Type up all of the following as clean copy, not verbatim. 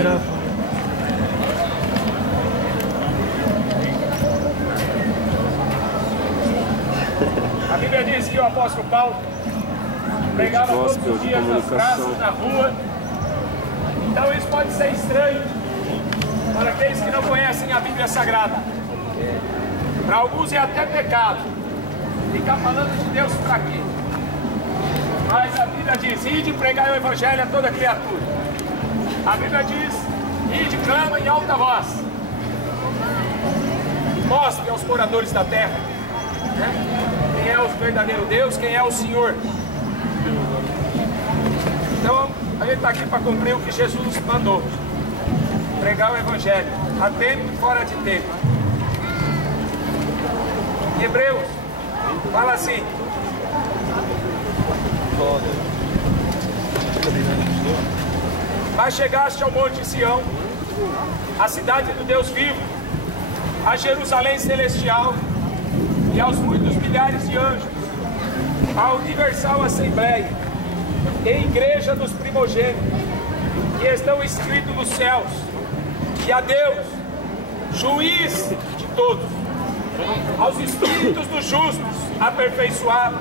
A Bíblia diz que o apóstolo Paulo pregava todos os dias nas praças, na rua. Então isso pode ser estranho para aqueles que não conhecem a Bíblia Sagrada. Para alguns é até pecado ficar falando de Deus para quê? Mas a Bíblia diz: ide pregar o Evangelho a toda criatura. A Bíblia diz: ide, clama em alta voz. Mostre aos moradores da terra, né, quem é o verdadeiro Deus, quem é o Senhor. Então a gente está aqui para cumprir o que Jesus mandou: pregar o Evangelho a tempo e fora de tempo. Hebreus fala assim: mas chegaste ao monte Sião, a cidade do Deus vivo, a Jerusalém celestial e aos muitos milhares de anjos, a universal assembleia e igreja dos primogênitos que estão escritos nos céus, e a Deus, juiz de todos, aos espíritos dos justos aperfeiçoados,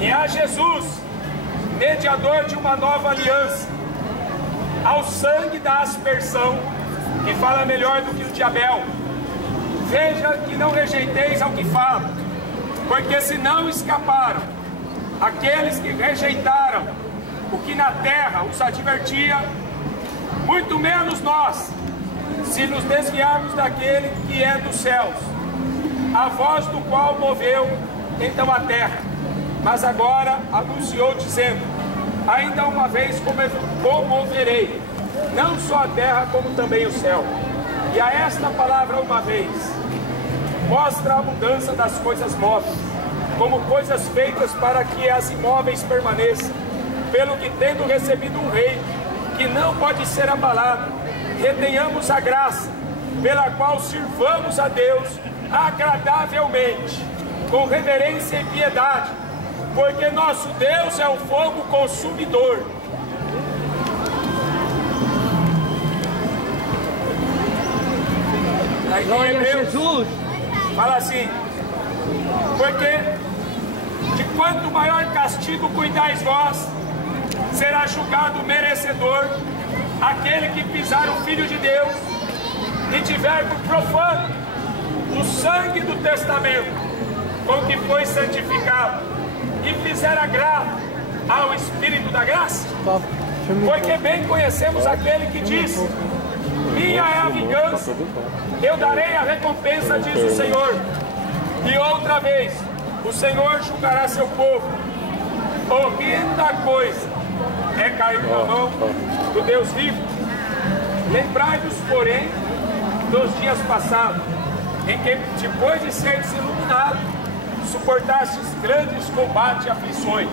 e a Jesus, mediador de uma nova aliança, ao sangue da aspersão, que fala melhor do que o de Abel. Veja que não rejeiteis ao que fala, porque se não escaparam aqueles que rejeitaram o que na terra os advertia, muito menos nós, se nos desviarmos daquele que é dos céus, a voz do qual moveu então a terra, mas agora anunciou dizendo: ainda uma vez comoverei, não só a terra como também o céu. E a esta palavra uma vez mostra a mudança das coisas móveis, como coisas feitas para que as imóveis permaneçam, pelo que tendo recebido um rei que não pode ser abalado, retenhamos a graça, pela qual sirvamos a Deus agradavelmente, com reverência e piedade, porque nosso Deus é o fogo consumidor. Aí em Hebreus fala assim: porque de quanto maior castigo cuidais vós, será julgado merecedor aquele que pisar o Filho de Deus e tiver por profano o sangue do testamento com que foi santificado e fizer agrado ao Espírito da graça. Porque bem conhecemos aquele que diz: minha é a vingança, eu darei a recompensa, diz o Senhor. E outra vez, o Senhor julgará seu povo. Horrenda coisa é cair na mão do Deus vivo. Lembrai-vos, porém, dos dias passados, em que, depois de seres iluminados, suportastes grandes combates e aflições.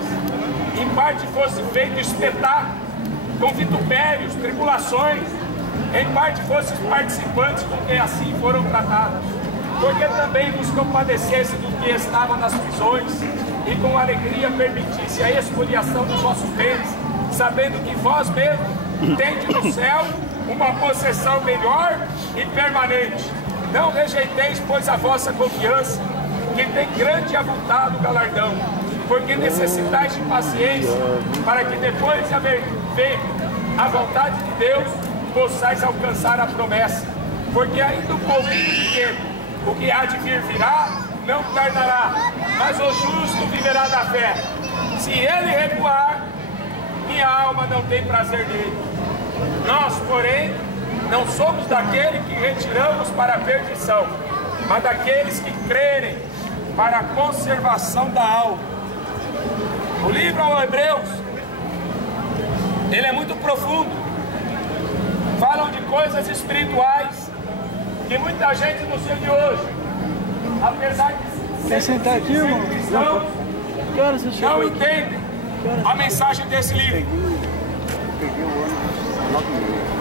Em parte fosse feito espetáculo, com vitupérios, tribulações. Em parte fosses participantes com que assim foram tratados. Porque também vos compadecesse do que estava nas prisões, e com alegria permitisse a expoliação dos vossos bens, sabendo que vós mesmos tendes no céu uma possessão melhor e permanente. Não rejeiteis, pois, a vossa confiança, que tem grande e avultado galardão, porque necessitais de paciência, para que depois de haver feito a vontade de Deus, possais alcançar a promessa. Porque ainda um pouquinho de tempo, o que há de vir virá, não tardará, mas o justo viverá da fé. Se ele recuar, minha alma não tem prazer nele. Nós, porém, não somos daquele que retiramos para a perdição, mas daqueles que crerem para a conservação da alma. O livro aos Hebreus, ele é muito profundo. Falam de coisas espirituais que muita gente nos dias de hoje, apesar de quer sentar aqui, irmão? cristãos, não entendem a mensagem desse livro.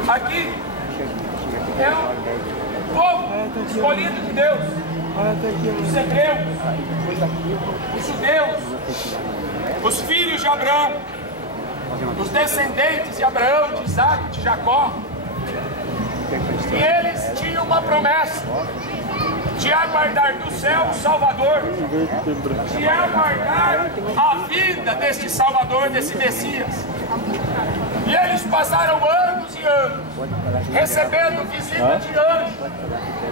Aqui é o povo escolhido de Deus, os hebreus, os judeus, os filhos de Abraão, os descendentes de Abraão, de Isaac, de Jacó, E eles tinham uma promessa de aguardar do céu o Salvador, de aguardar a vinda deste Salvador, desse Messias. E eles passaram anos e anos recebendo visita de anjos,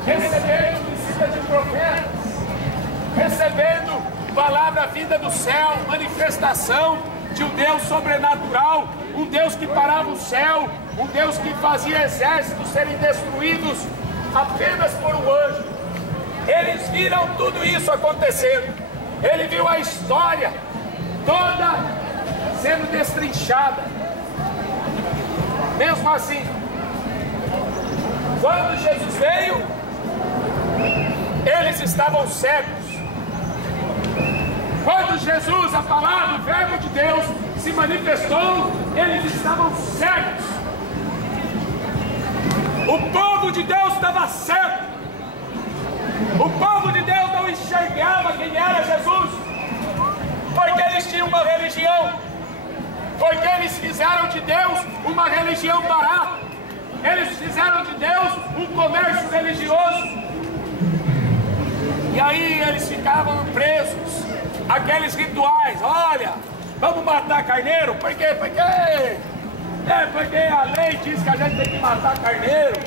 recebendo visita de profetas, recebendo palavra vinda do céu, manifestação de um Deus sobrenatural, um Deus que parava o céu, um Deus que fazia exércitos serem destruídos apenas por um anjo. Eles viram tudo isso acontecendo. Ele viu a história toda sendo destrinchada. Mesmo assim, quando Jesus veio, eles estavam cegos. Quando Jesus, a palavra, o verbo de Deus, se manifestou, eles estavam cegos. O povo de Deus estava cego. O povo de Deus não enxergava quem era Jesus, porque eles tinham uma religião, porque eles fizeram de Deus uma religião barata, eles fizeram de Deus um comércio religioso, e aí eles ficavam presos àqueles rituais. Olha, vamos matar carneiro, por quê? Porque a lei diz que a gente tem que matar carneiro.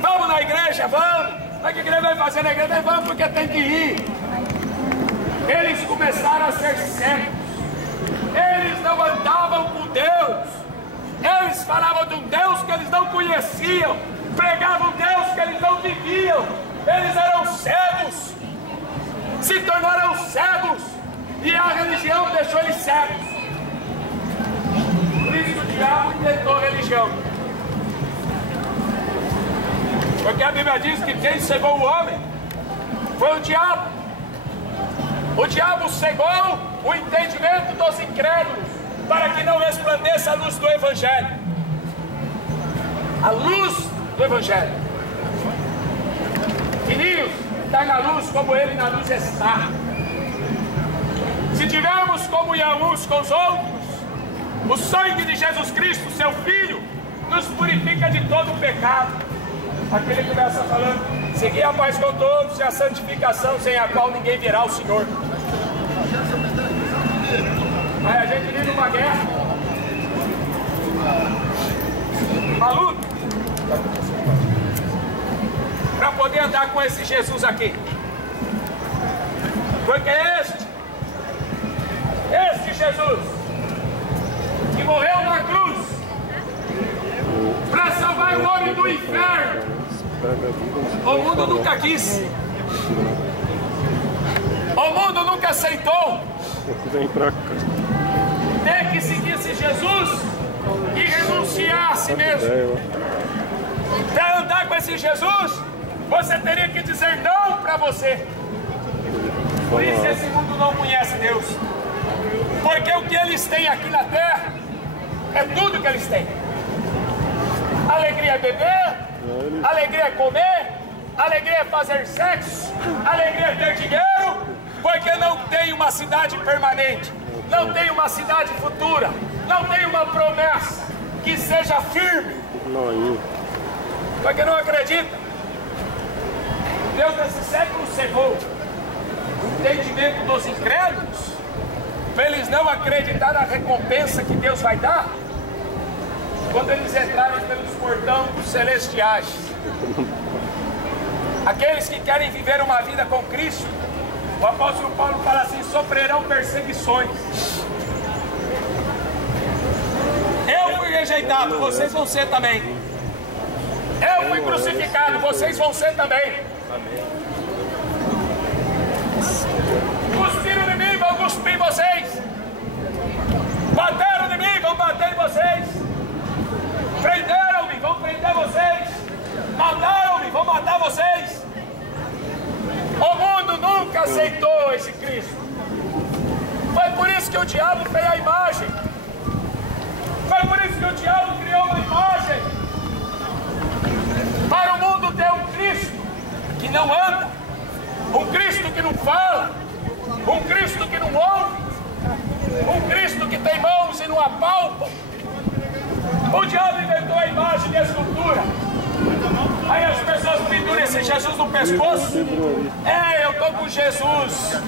Vamos na igreja, vamos. O que ele vai fazer na igreja? Vamos, porque tem que ir. Eles começaram a ser cegos. Eles não andavam com Deus. Eles falavam de um Deus que eles não conheciam. Pregavam um Deus que eles não viviam. Eles eram cegos. Se tornaram cegos. E a religião deixou eles cegos. Por isso o diabo inventou religião. Porque a Bíblia diz que quem cegou o homem foi o diabo. O diabo cegou o entendimento dos incrédulos, para que não resplandeça a luz do Evangelho. A luz do Evangelho. Filhinhos, está na luz como ele na luz está. Se tivermos comunhão uns com os outros, o sangue de Jesus Cristo, seu Filho, nos purifica de todo o pecado. Aqui ele começa falando: seguir a paz com todos e a santificação, sem a qual ninguém verá o Senhor. Aí a gente vive uma guerra, uma luta, para poder andar com esse Jesus aqui. Porque este Jesus, que morreu na cruz para salvar o homem do inferno, o mundo nunca quis. O mundo nunca aceitou. Tem que seguisse Jesus e renunciar a si mesmo. Para andar com esse Jesus, você teria que dizer não para você. Por isso esse mundo não conhece Deus. Porque o que eles têm aqui na terra é tudo que eles têm. Alegria é beber, alegria é comer, alegria é fazer sexo, alegria é ter dinheiro, porque não tem uma cidade permanente, não tem uma cidade futura, não tem uma promessa que seja firme. Porque não acredita. Deus nesse século cegou o entendimento dos incrédulos, para eles não acreditar na recompensa que Deus vai dar quando eles entrarem pelos portões celestiais. Aqueles que querem viver uma vida com Cristo, o apóstolo Paulo fala assim: sofrerão perseguições. Eu fui rejeitado, vocês vão ser também. Eu fui crucificado, vocês vão ser também. Cuspiram em mim, vão cuspir em vocês. Bateram em mim, vão bater em vocês. Prenderam-me, vão prender vocês. Mataram-me, vão matar vocês. O mundo nunca aceitou esse Cristo. Foi por isso que o diabo fez a imagem. Foi por isso que o diabo criou uma imagem. Para o mundo ter um Cristo que não anda, um Cristo que não fala, um Cristo que não ouve, um Cristo que tem mãos e não apalpa. O diabo inventou a imagem de escultura. Jesus no pescoço? Eu estou com Jesus.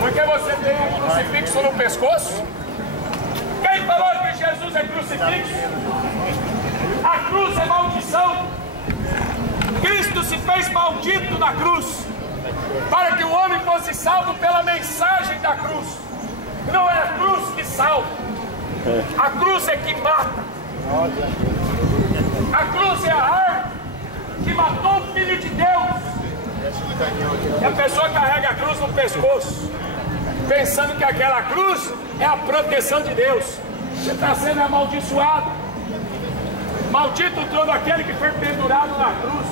Porque você tem um crucifixo no pescoço? Quem falou que Jesus é crucifixo? A cruz é maldição. Cristo se fez maldito na cruz, para que o homem fosse salvo pela mensagem da cruz. Não é a cruz que salva. A cruz é que mata. A cruz é a árvore que matou o Filho de Deus. E a pessoa carrega a cruz no pescoço, pensando que aquela cruz é a proteção de Deus. Você está sendo amaldiçoado. Maldito todo aquele que foi pendurado na cruz.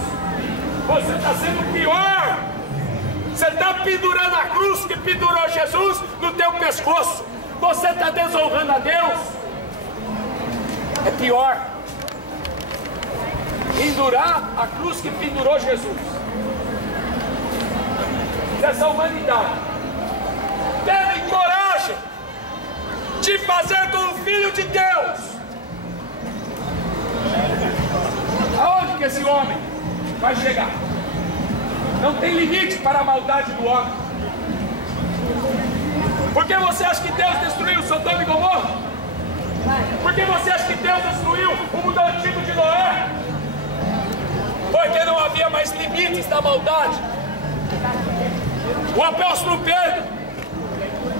Você está sendo pior. Você está pendurando a cruz que pendurou Jesus no teu pescoço. Você está desonrando a Deus. É pior. Pendurar a cruz que pendurou Jesus. Essa humanidade teve coragem de fazer com o Filho de Deus. Aonde que esse homem vai chegar? Não tem limite para a maldade do homem. Por que você acha que Deus destruiu Sodoma e Gomorra? Por que você acha que Deus destruiu o mundo antigo de Noé? Porque não havia mais limites da maldade. O apóstolo Pedro,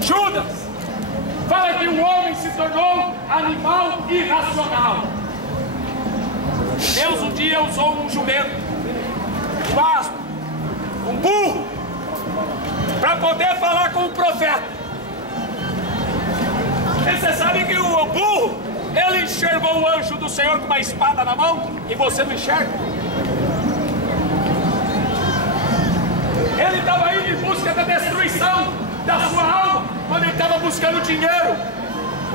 Judas, fala que o homem se tornou animal irracional. Deus um dia usou um jumento, um asno, um burro, para poder falar com o profeta. E você sabe que o burro, ele enxergou o anjo do Senhor com uma espada na mão, e você não enxerga? Ele estava indo em busca da destruição da sua alma, quando ele estava buscando dinheiro.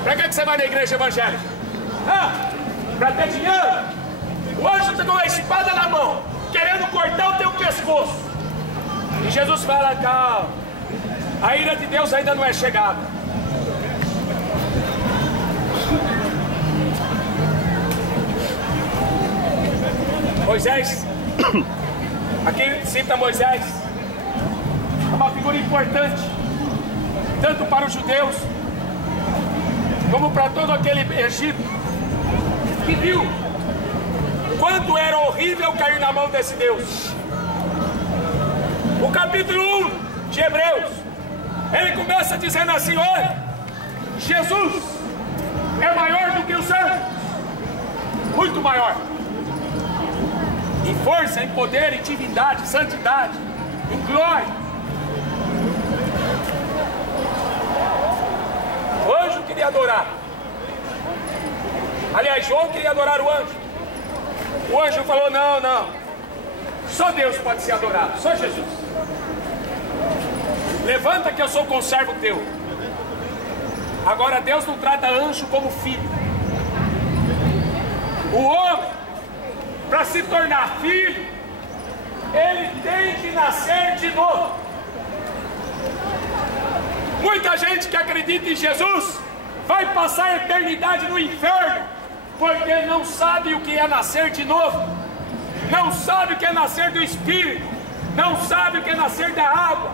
Para que você vai na igreja evangélica? Para ter dinheiro? O anjo está com uma espada na mão, querendo cortar o teu pescoço. E Jesus fala: calma, a ira de Deus ainda não é chegada. Moisés, aqui cita Moisés, é uma figura importante, tanto para os judeus, como para todo aquele Egito, que viu quanto era horrível cair na mão desse Deus. O capítulo 1 de Hebreus, ele começa dizendo assim: olha, Jesus é maior do que os anjos, muito maior, em força, em poder, em divindade, santidade, em glória. O anjo queria adorar. Aliás, João queria adorar o anjo. O anjo falou: não, não, só Deus pode ser adorado, só Jesus. Levanta que eu sou conservo teu. Agora Deus não trata anjo como filho. O homem, para se tornar filho, ele tem que nascer de novo. Muita gente que acredita em Jesus vai passar a eternidade no inferno, porque não sabe o que é nascer de novo, não sabe o que é nascer do Espírito, não sabe o que é nascer da água.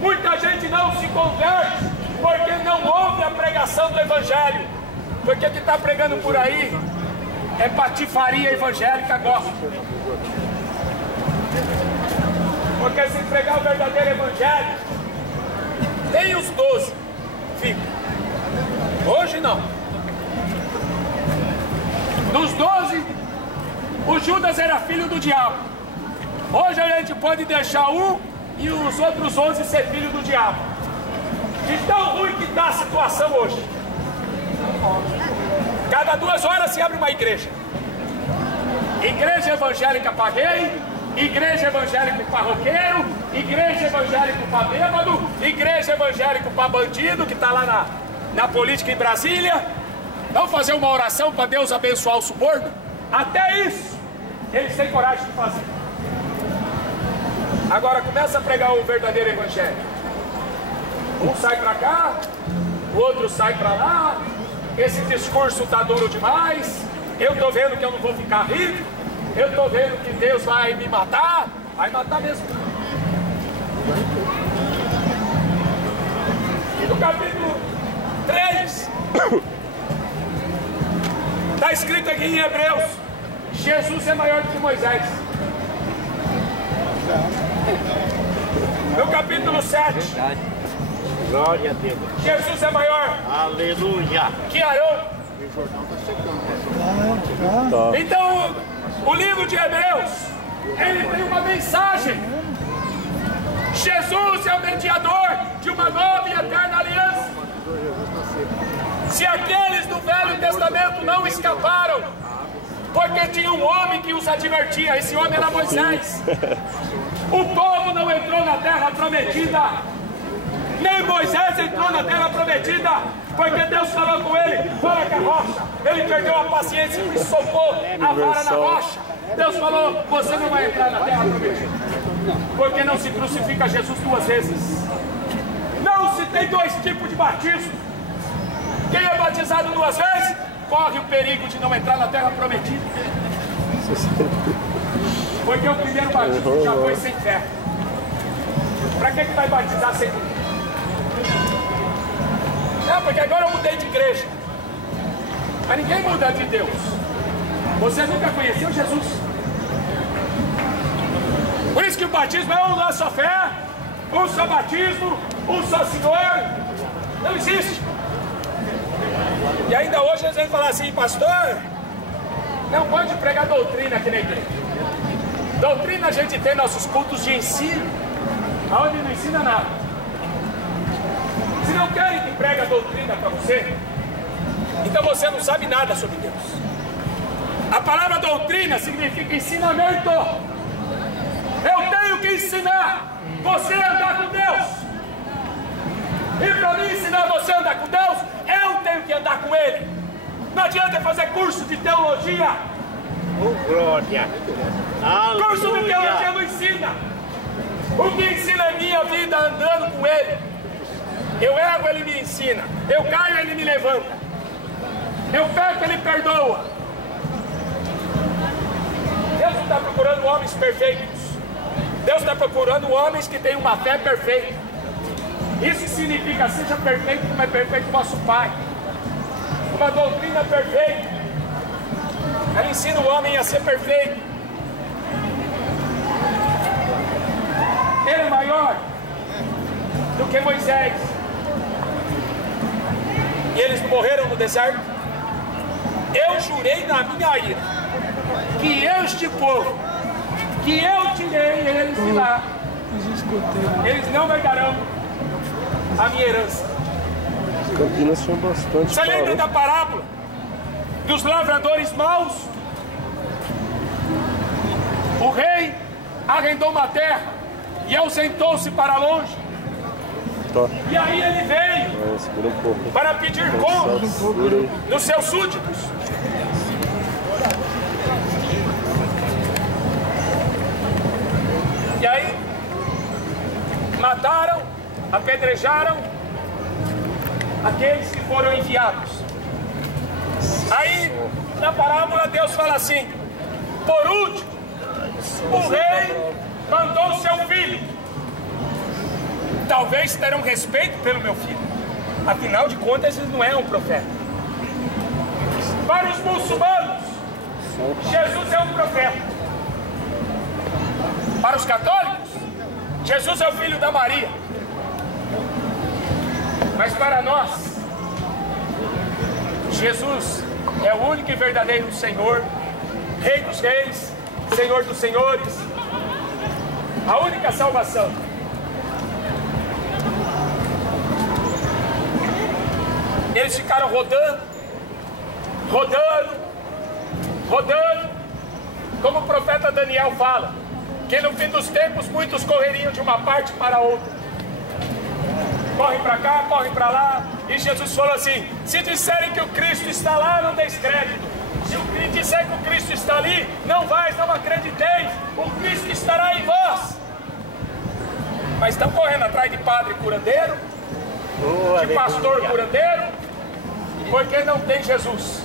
Muita gente não se converte porque não ouve a pregação do Evangelho, porque o que está pregando por aí é patifaria evangélica gospel. Porque se pregar o verdadeiro Evangelho, nem os 12 ficam. Hoje não. Dos 12, o Judas era filho do diabo. Hoje a gente pode deixar um e os outros 11 ser filho do diabo. De tão ruim que está a situação hoje. Cada 2 horas se abre uma igreja. Igreja evangélica para gay, igreja evangélica para roqueiro, igreja evangélica para bêbado, igreja evangélica para bandido que está lá na política em Brasília. Vamos fazer uma oração para Deus abençoar o suborno? Até isso eles têm coragem de fazer. Agora começa a pregar o verdadeiro evangelho. Um sai para cá, o outro sai para lá. Esse discurso está duro demais. Eu estou vendo que eu não vou ficar rico. eu estou vendo que Deus vai me matar, vai matar mesmo. No capítulo 3, está escrito aqui em Hebreus, Jesus é maior do que Moisés. No capítulo 7, glória a Deus, Jesus é maior, aleluia, que Arão. Então, o livro de Hebreus, ele tem uma mensagem. Jesus é o mediador de uma nova e eterna aliança. Se aqueles do Velho Testamento não escaparam, porque tinha um homem que os advertia, esse homem era Moisés. O povo não entrou na terra prometida, nem Moisés entrou na terra prometida, porque Deus falou com ele, fala com a rocha. Ele perdeu a paciência e socou a vara na rocha. Deus falou, você não vai entrar na terra prometida, porque não se crucifica Jesus duas vezes. Não se tem dois tipos de batismo. Quem é batizado duas vezes, corre o perigo de não entrar na terra prometida, porque o primeiro batismo já foi sem fé. Para que vai batizar sem fé? Não, porque agora eu mudei de igreja. Mas ninguém muda de Deus. Você nunca conheceu Jesus. Por isso que o batismo é uma só fé, um só batismo, um só Senhor. Não existe. E ainda hoje eles vêm falar assim, pastor, não pode pregar doutrina aqui na igreja. Doutrina a gente tem nossos cultos de ensino, onde não ensina nada. Se não querem que pregue a doutrina para você, então você não sabe nada sobre Deus. A palavra doutrina significa ensinamento. Eu tenho que ensinar você a andar com Deus. E para mim ensinar você a andar com Deus, eu tenho que andar com Ele. Não adianta fazer curso de teologia. Oh, glória. Aleluia. Curso de teologia não ensina. O que ensina é minha vida andando com Ele. Eu erro, Ele me ensina. Eu caio, Ele me levanta. Eu peco, Ele perdoa. Deus não está procurando homens perfeitos. Deus está procurando homens que têm uma fé perfeita. Isso significa, seja perfeito como é perfeito vosso Pai. Uma doutrina perfeita. Ela ensina o homem a ser perfeito. Ele é maior do que Moisés. E eles morreram no deserto. Eu jurei na minha ira que este povo, que eu tirei eles de lá, eles não herdarão a minha herança. Campinas tinha bastante. Você lembra da parábola dos lavradores maus? O rei arrendou uma terra e ausentou-se para longe. E aí ele veio para pedir contas dos seus súditos. E aí mataram, apedrejaram aqueles que foram enviados. Aí na parábola Deus fala assim: por último, o rei mandou seu filho. Talvez terão respeito pelo meu filho, afinal de contas ele não é um profeta. Para os muçulmanos, Jesus é um profeta. Para os católicos, Jesus é o filho da Maria. Mas para nós, Jesus é o único e verdadeiro Senhor, Rei dos Reis, Senhor dos Senhores, a única salvação. Eles ficaram rodando, como o profeta Daniel fala, que no fim dos tempos muitos correriam de uma parte para outra. Correm para cá, correm para lá. E Jesus falou assim: se disserem que o Cristo está lá, não deis crédito. Se disser que o Cristo está ali, não acrediteis. O Cristo estará em vós. Mas estão correndo atrás de padre curandeiro, de pastor curandeiro, porque não tem Jesus.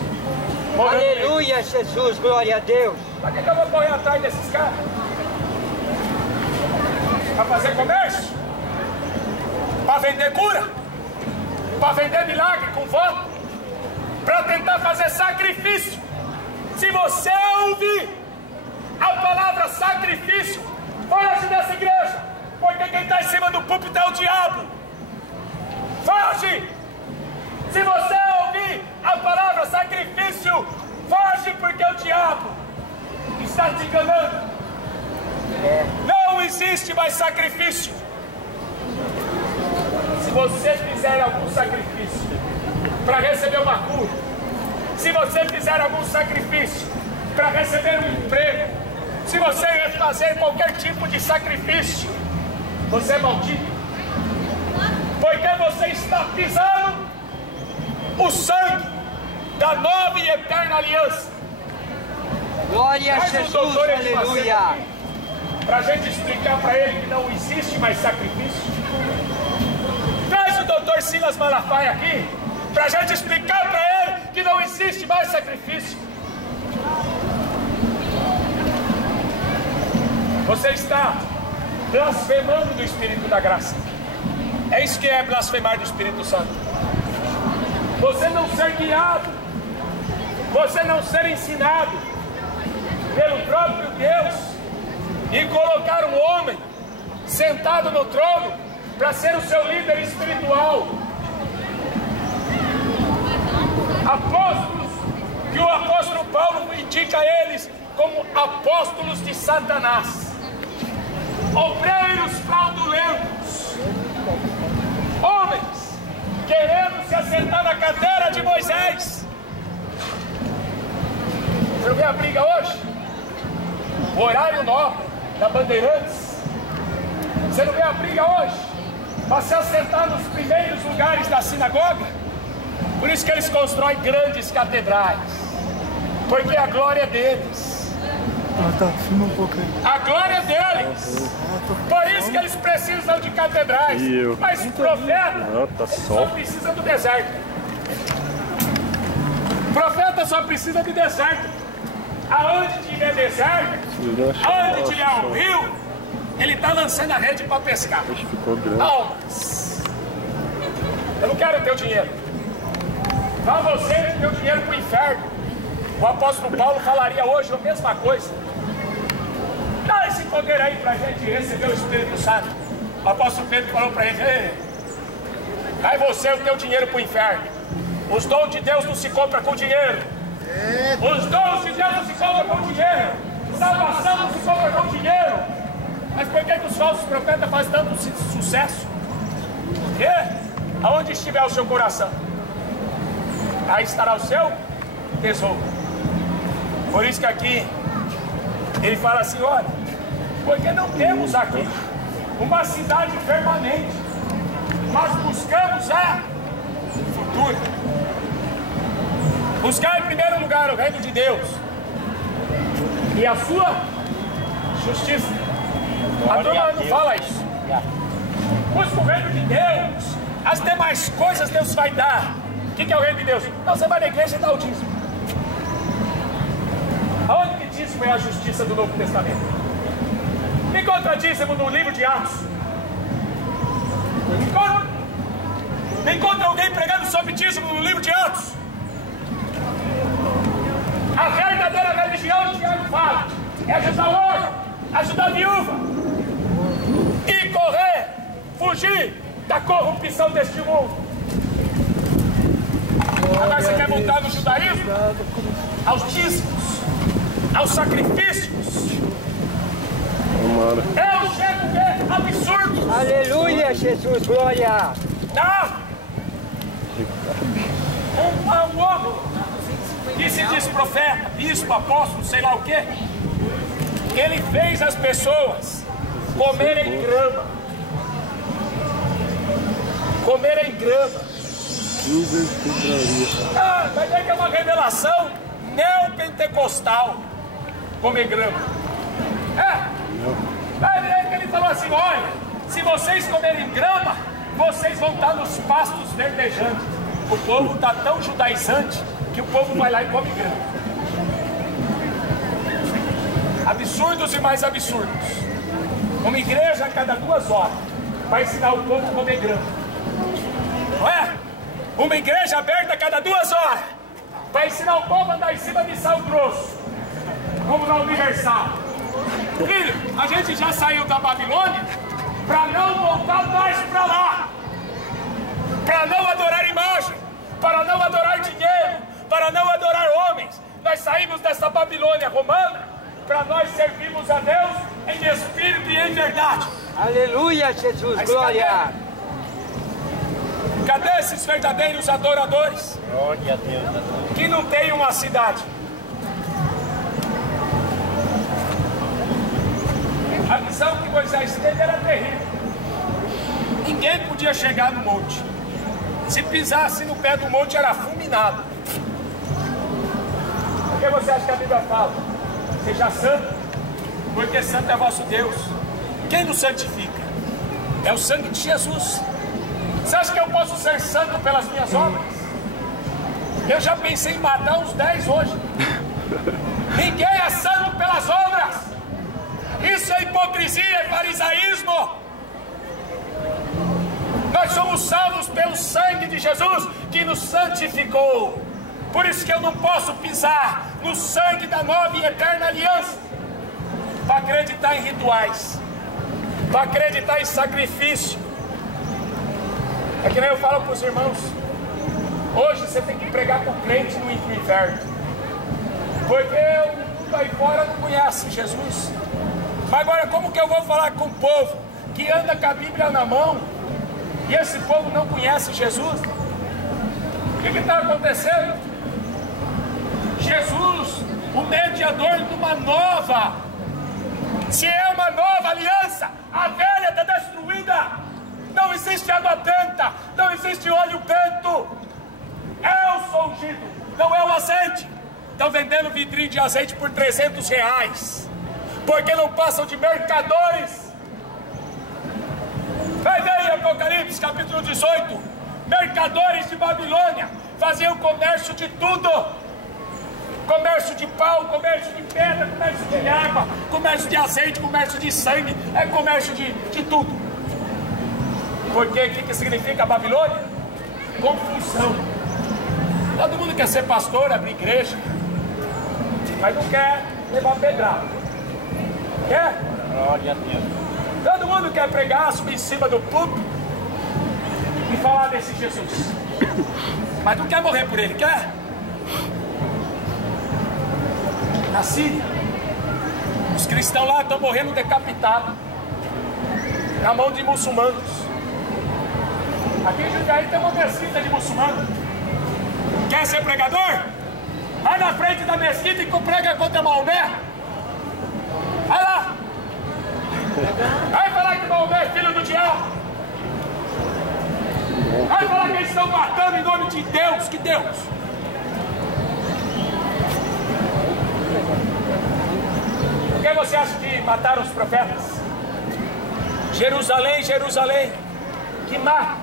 Aleluia, Jesus, glória a Deus. Para que eu vou correr atrás desses caras? Para fazer comércio? Para vender cura? Para vender milagre com voto? Para tentar fazer sacrifício? Se você ouvir a palavra sacrifício, foge dessa igreja, porque quem está em cima do púlpito é o diabo. Foge! Se você ouvir a palavra sacrifício, foge, porque o diabo está te enganando. Não existe mais sacrifício. Se você fizer algum sacrifício para receber uma cura, se você fizer algum sacrifício para receber um emprego, se você fazer qualquer tipo de sacrifício, você é maldito, porque você está pisando o sangue da nova e eterna aliança. Glória a Jesus, aleluia. Para a gente explicar para ele que não existe mais sacrifício. Traz o doutor Silas Malafaia aqui, para a gente explicar para ele que não existe mais sacrifício. Você está blasfemando do Espírito da Graça. É isso que é blasfemar do Espírito Santo. Você não ser guiado, você não ser ensinado pelo próprio Deus e colocar um homem sentado no trono para ser o seu líder espiritual. Apóstolos, que o apóstolo Paulo indica eles como apóstolos de Satanás, obreiros fraudulentos, homens querendo se assentar na cadeira de Moisés. Você não vê a briga hoje? O horário nobre da Bandeirantes. Você não vê a briga hoje? Para se assentar nos primeiros lugares da sinagoga. Por isso que eles constroem grandes catedrais, porque a glória é deles. Filma um pouco aí. A glória é deles. Por isso que eles precisam de catedrais. Mas profeta só precisa do deserto. Profeta só precisa de deserto. Aonde tiver deserto, aonde tiver um rio, ele está lançando a rede para pescar. Almas. Eu não quero teu dinheiro. Vá você e teu dinheiro para o inferno. O apóstolo Paulo falaria hoje a mesma coisa. Dá esse poder aí para a gente receber o Espírito Santo. O apóstolo Pedro falou para ele: vai você e o teu dinheiro para o inferno. Os dons de Deus não se compram com dinheiro. Os dons de Deus não se compram com dinheiro. Salvação não se compra com dinheiro. Mas por que os falsos profetas fazem tanto sucesso? Porque aonde estiver o seu coração, aí estará o seu tesouro. Por isso que aqui ele fala assim: olha, porque não temos aqui uma cidade permanente, mas buscamos a futura. Buscar em primeiro lugar o reino de Deus e a sua justiça. A turma não fala isso. Busca o reino de Deus, as demais coisas Deus vai dar. O que é o reino de Deus? Não, você vai na igreja e dá o dízimo. Aonde que dízimo é a justiça do Novo Testamento? Encontra dízimo no livro de Atos. Encontra alguém pregando sobre dízimo no livro de Atos. A verdadeira religião, Tiago fala, é ajudar o órfão, ajudar a viúva e correr, fugir da corrupção deste mundo. Agora você quer voltar no judaísmo? Aos dízimos, aos sacrifícios. Eu chego a ver absurdos. Aleluia, Jesus, glória. Não! Um homem que se diz profeta, bispo, apóstolo, sei lá o que, ele fez as pessoas comerem grama. Comerem grama. Mas é que é uma revelação neopentecostal. Comer grama. É que ele falou assim: olha, se vocês comerem grama, vocês vão estar nos pastos verdejantes. O povo está tão judaizante que o povo vai lá e come grama. absurdos e mais absurdos. Uma igreja a cada 2 horas vai ensinar o povo a comer grama. Não é? Uma igreja aberta a cada 2 horas vai ensinar o povo a andar em cima de sal grosso, como na Universal. Filho, a gente já saiu da Babilônia para não voltar mais para lá, para não adorar imagem, para não adorar dinheiro, para não adorar homens. Nós saímos dessa Babilônia romana para nós servirmos a Deus em espírito e em verdade. Aleluia, Jesus, glória. Cadê esses verdadeiros adoradores? Glória a Deus. Que não tem uma cidade. A missão que Moisés teve era terrível. Ninguém podia chegar no monte. Se pisasse no pé do monte era fulminado. Por que você acha que a Bíblia fala? Seja santo, porque santo é vosso Deus. Quem nos santifica? É o sangue de Jesus. Você acha que eu posso ser santo pelas minhas obras? Eu já pensei em matar uns 10 hoje. Ninguém é santo pelas obras. Isso é hipocrisia, é farisaísmo. Nós somos salvos pelo sangue de Jesus que nos santificou. Por isso que eu não posso pisar no sangue da nova e eterna aliança para acreditar em rituais, para acreditar em sacrifício. É que nem eu falo para os irmãos, hoje você tem que pregar para o crente no inferno, porque o mundo aí fora não conhece Jesus. Mas agora como que eu vou falar com o povo que anda com a Bíblia na mão e esse povo não conhece Jesus? O que está acontecendo? Jesus, o mediador de uma nova, se é uma nova aliança, a velha está destruída. Não existe água benta, não existe óleo bento. Eu sou ungido, não é o azeite. Estão vendendo vitrine de azeite por R$300, porque não passam de mercadores. Vai ver aí Apocalipse capítulo 18. Mercadores de Babilônia faziam comércio de tudo. Comércio de pau, comércio de pedra, comércio de água, comércio de azeite, comércio de sangue, é comércio de tudo. Porque o que significa Babilônia? Confusão. Todo mundo quer ser pastor, abrir igreja, mas não quer levar pedrada. Quer? Glória a Deus. Todo mundo quer pregar, subir em cima do púlpito e falar desse Jesus, mas não quer morrer por ele, quer? Na Síria, os cristãos lá estão morrendo decapitados na mão de muçulmanos. Aqui em Jundiaí tem uma mesquita de muçulmano. Quer ser pregador? Vai na frente da mesquita e prega contra Maomé. Vai lá. Vai falar que Maomé é filho do diabo. Vai falar que eles estão matando em nome de Deus. Que Deus? Por que você acha que mataram os profetas? Jerusalém, Jerusalém, que mata,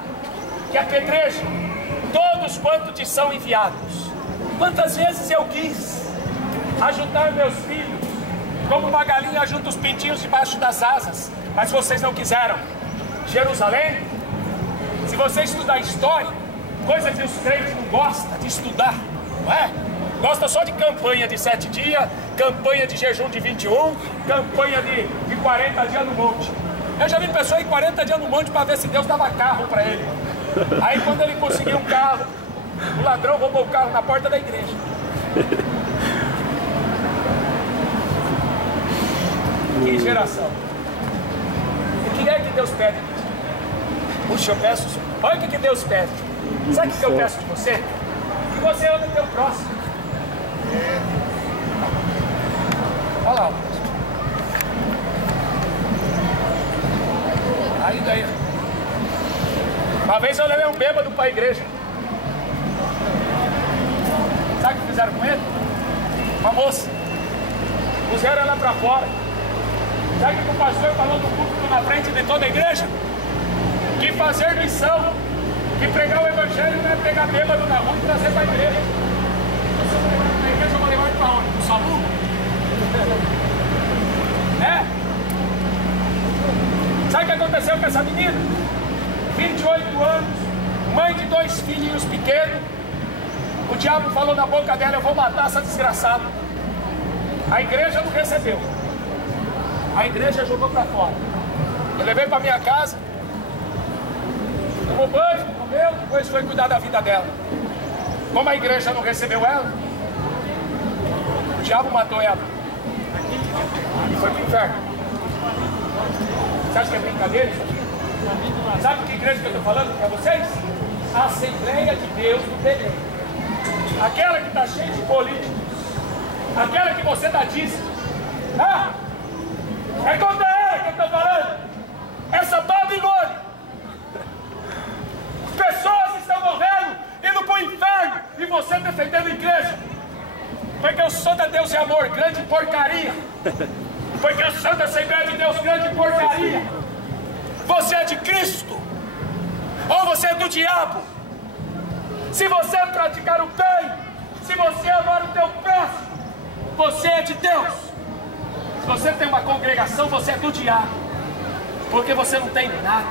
que apedreja todos quantos te são enviados. Quantas vezes eu quis ajuntar meus filhos, como uma galinha junta os pintinhos debaixo das asas, mas vocês não quiseram. Jerusalém, se você estudar história, coisa que os crentes não gostam de estudar, não é? Gosta só de campanha de 7 dias, campanha de jejum de 21, campanha de 40 dias no monte. Eu já vi pessoa em 40 dias no monte para ver se Deus dava carro para ele. Aí quando ele conseguiu um carro, o ladrão roubou o carro na porta da igreja. Que geração. O que é que Deus pede? Puxa, eu peço. Olha o que Deus pede. Sabe o que eu peço de você? Que você ame o teu próximo. Olha lá. Aí daí. Uma vez eu levei um bêbado para a igreja. Sabe o que fizeram com ele? Uma moça. Puseram ela para fora. Sabe o que o pastor falou no púlpito na frente de toda a igreja? Que fazer missão, que pregar o evangelho não é pegar bêbado na rua e trazer para a igreja. Você vai levar na igreja, eu vou levar para onde? Para o SAMU? aconteceu com essa menina? 28 anos, mãe de 2 filhinhos pequenos. O diabo falou na boca dela: eu vou matar essa desgraçada. A igreja não recebeu. A igreja jogou para fora. Eu levei para minha casa, tomou banho, comeu, depois foi cuidar da vida dela. Como a igreja não recebeu ela, o diabo matou ela e foi para o inferno. Você acha que é brincadeira isso aqui? Sabe que igreja que eu estou falando para vocês? A Assembleia de Deus do Belém. Aquela que está cheia de políticos. Aquela que você dá dízimo. Ah, é contra ela que eu estou falando. Essa Babilônia. Pessoas estão morrendo, indo para o inferno, e você defendendo a igreja. Porque o Santo Deus é amor, grande porcaria. Porque o Santo Assembleia de Deus, grande porcaria. Você é de Cristo ou você é do diabo? Se você praticar o bem, se você amar o teu próximo, você é de Deus. Se você tem uma congregação, você é do diabo. Porque você não tem nada.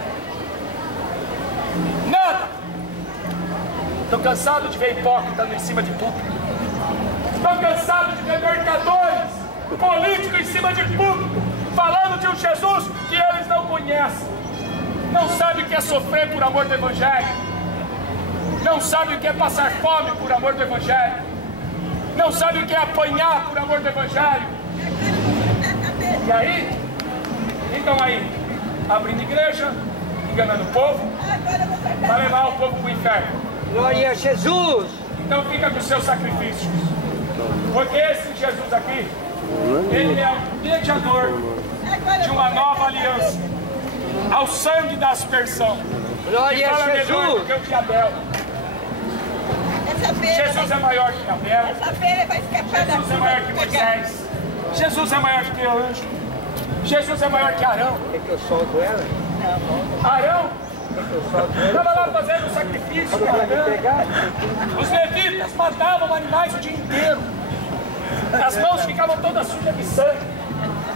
Nada. Estou cansado de ver hipócritas em cima de público. Estou cansado de ver mercadores, políticos em cima de público, falando de um Jesus que eles não conhecem. Não sabem o que é sofrer por amor do Evangelho. Não sabem o que é passar fome por amor do Evangelho. Não sabem o que é apanhar por amor do Evangelho. E aí, então aí, abrindo igreja, enganando o povo, para levar o povo para o inferno. Glória a Jesus! Então fica com os seus sacrifícios. Porque esse Jesus aqui, ele é o mediador de uma nova aliança. Ao sangue da aspersão. Glória a Jesus! Melhor do que o de Abel. Jesus é maior que Abel. Jesus é maior que Moisés. Jesus é maior que anjo. Jesus é maior que Arão. Quer que eu solto ela? Arão estava lá fazendo sacrifício. Os levitas matavam animais o dia inteiro. As mãos ficavam todas sujas de sangue.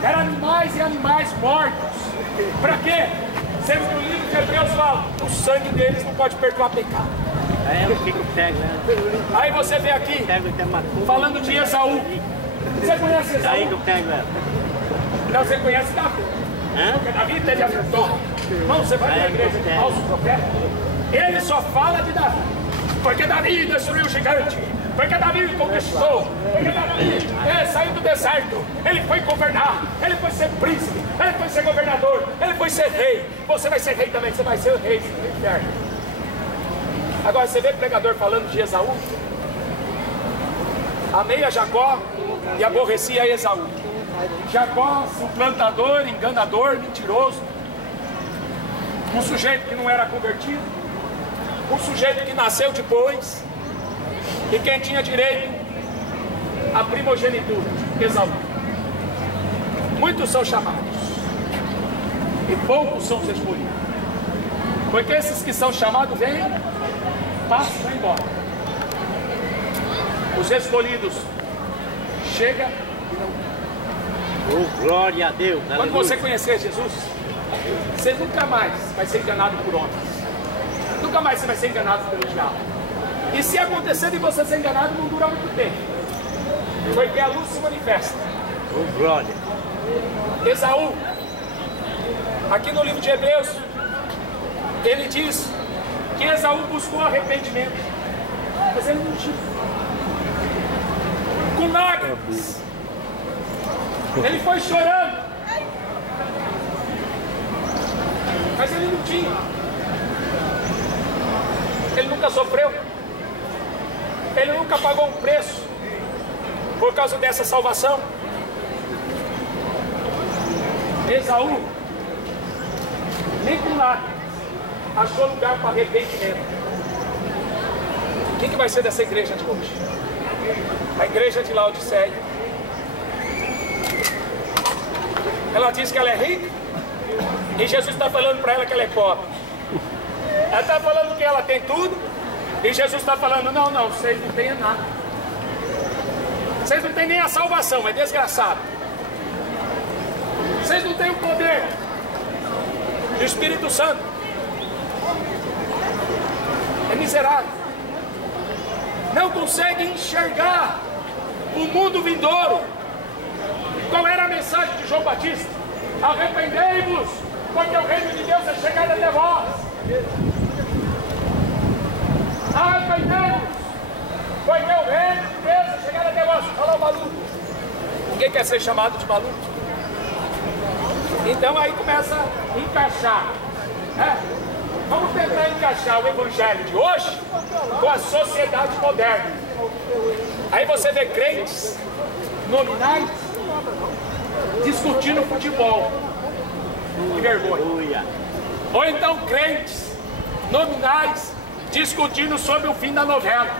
Eram animais e animais mortos. Para quê? Sendo que o livro de Hebreus fala: o sangue deles não pode perdoar pecado. Aí eu fico pego, né? Aí você vê aqui, Pego até matou. falando de Esaú. Você conhece Esaú? Aí que eu pego ela. Não, você conhece Davi. Porque Davi teve a vitória. Irmão, você vai na igreja de falso profeta, ele só fala de Davi. Porque Davi destruiu o gigante. Porque Davi conquistou. Porque Davi saiu do deserto. Ele foi governar. Ele foi ser príncipe. Ele foi ser governador. Ele foi ser rei. Você vai ser rei também. Você vai ser o rei do inferno. Agora você vê o pregador falando de Esaú. Amei a Jacó e aborreci a Esaú. Jacó, suplantador, enganador, mentiroso. Um sujeito que não era convertido. Um sujeito que nasceu depois. E quem tinha direito à primogenitura, Esaú. Muitos são chamados e poucos são os escolhidos. Porque esses que são chamados vêm, passam e vão embora. Os escolhidos chegam e não. Oh, glória a Deus. Quando você conhecer Jesus, você nunca mais vai ser enganado por homens. Nunca mais você vai ser enganado pelo diabo. E se acontecer de você ser enganado, não dura muito tempo. Porque a luz se manifesta. Oh, glória. Esaú, aqui no livro de Hebreus, ele diz que Esaú buscou arrependimento. Mas ele não tinha. Com lágrimas. Ele foi chorando. Mas ele não tinha. Ele nunca sofreu. Ele nunca pagou um preço por causa dessa salvação. Esaú, nem com lágrimas, achou lugar para arrependimento. O que vai ser dessa igreja de hoje? A igreja de Laodiceia. Ela diz que ela é rica e Jesus está falando para ela que ela é pobre. Ela está falando que ela tem tudo e Jesus está falando: não, não, vocês não têm nada. Vocês não têm nem a salvação, é desgraçado. Vocês não têm o poder. E o Espírito Santo é miserável, não consegue enxergar o mundo vindouro. Qual era a mensagem de João Batista? Arrependei-vos, porque o reino de Deus é chegado até vós. Arrependei-vos, porque o reino de Deus é chegado até vós. Olha o maluco. Ninguém quer ser chamado de maluco. Então aí começa a encaixar, né? Vamos tentar encaixar o evangelho de hoje com a sociedade moderna. Aí você vê crentes nominais discutindo futebol. Que vergonha. Ou então crentes nominais discutindo sobre o fim da novela.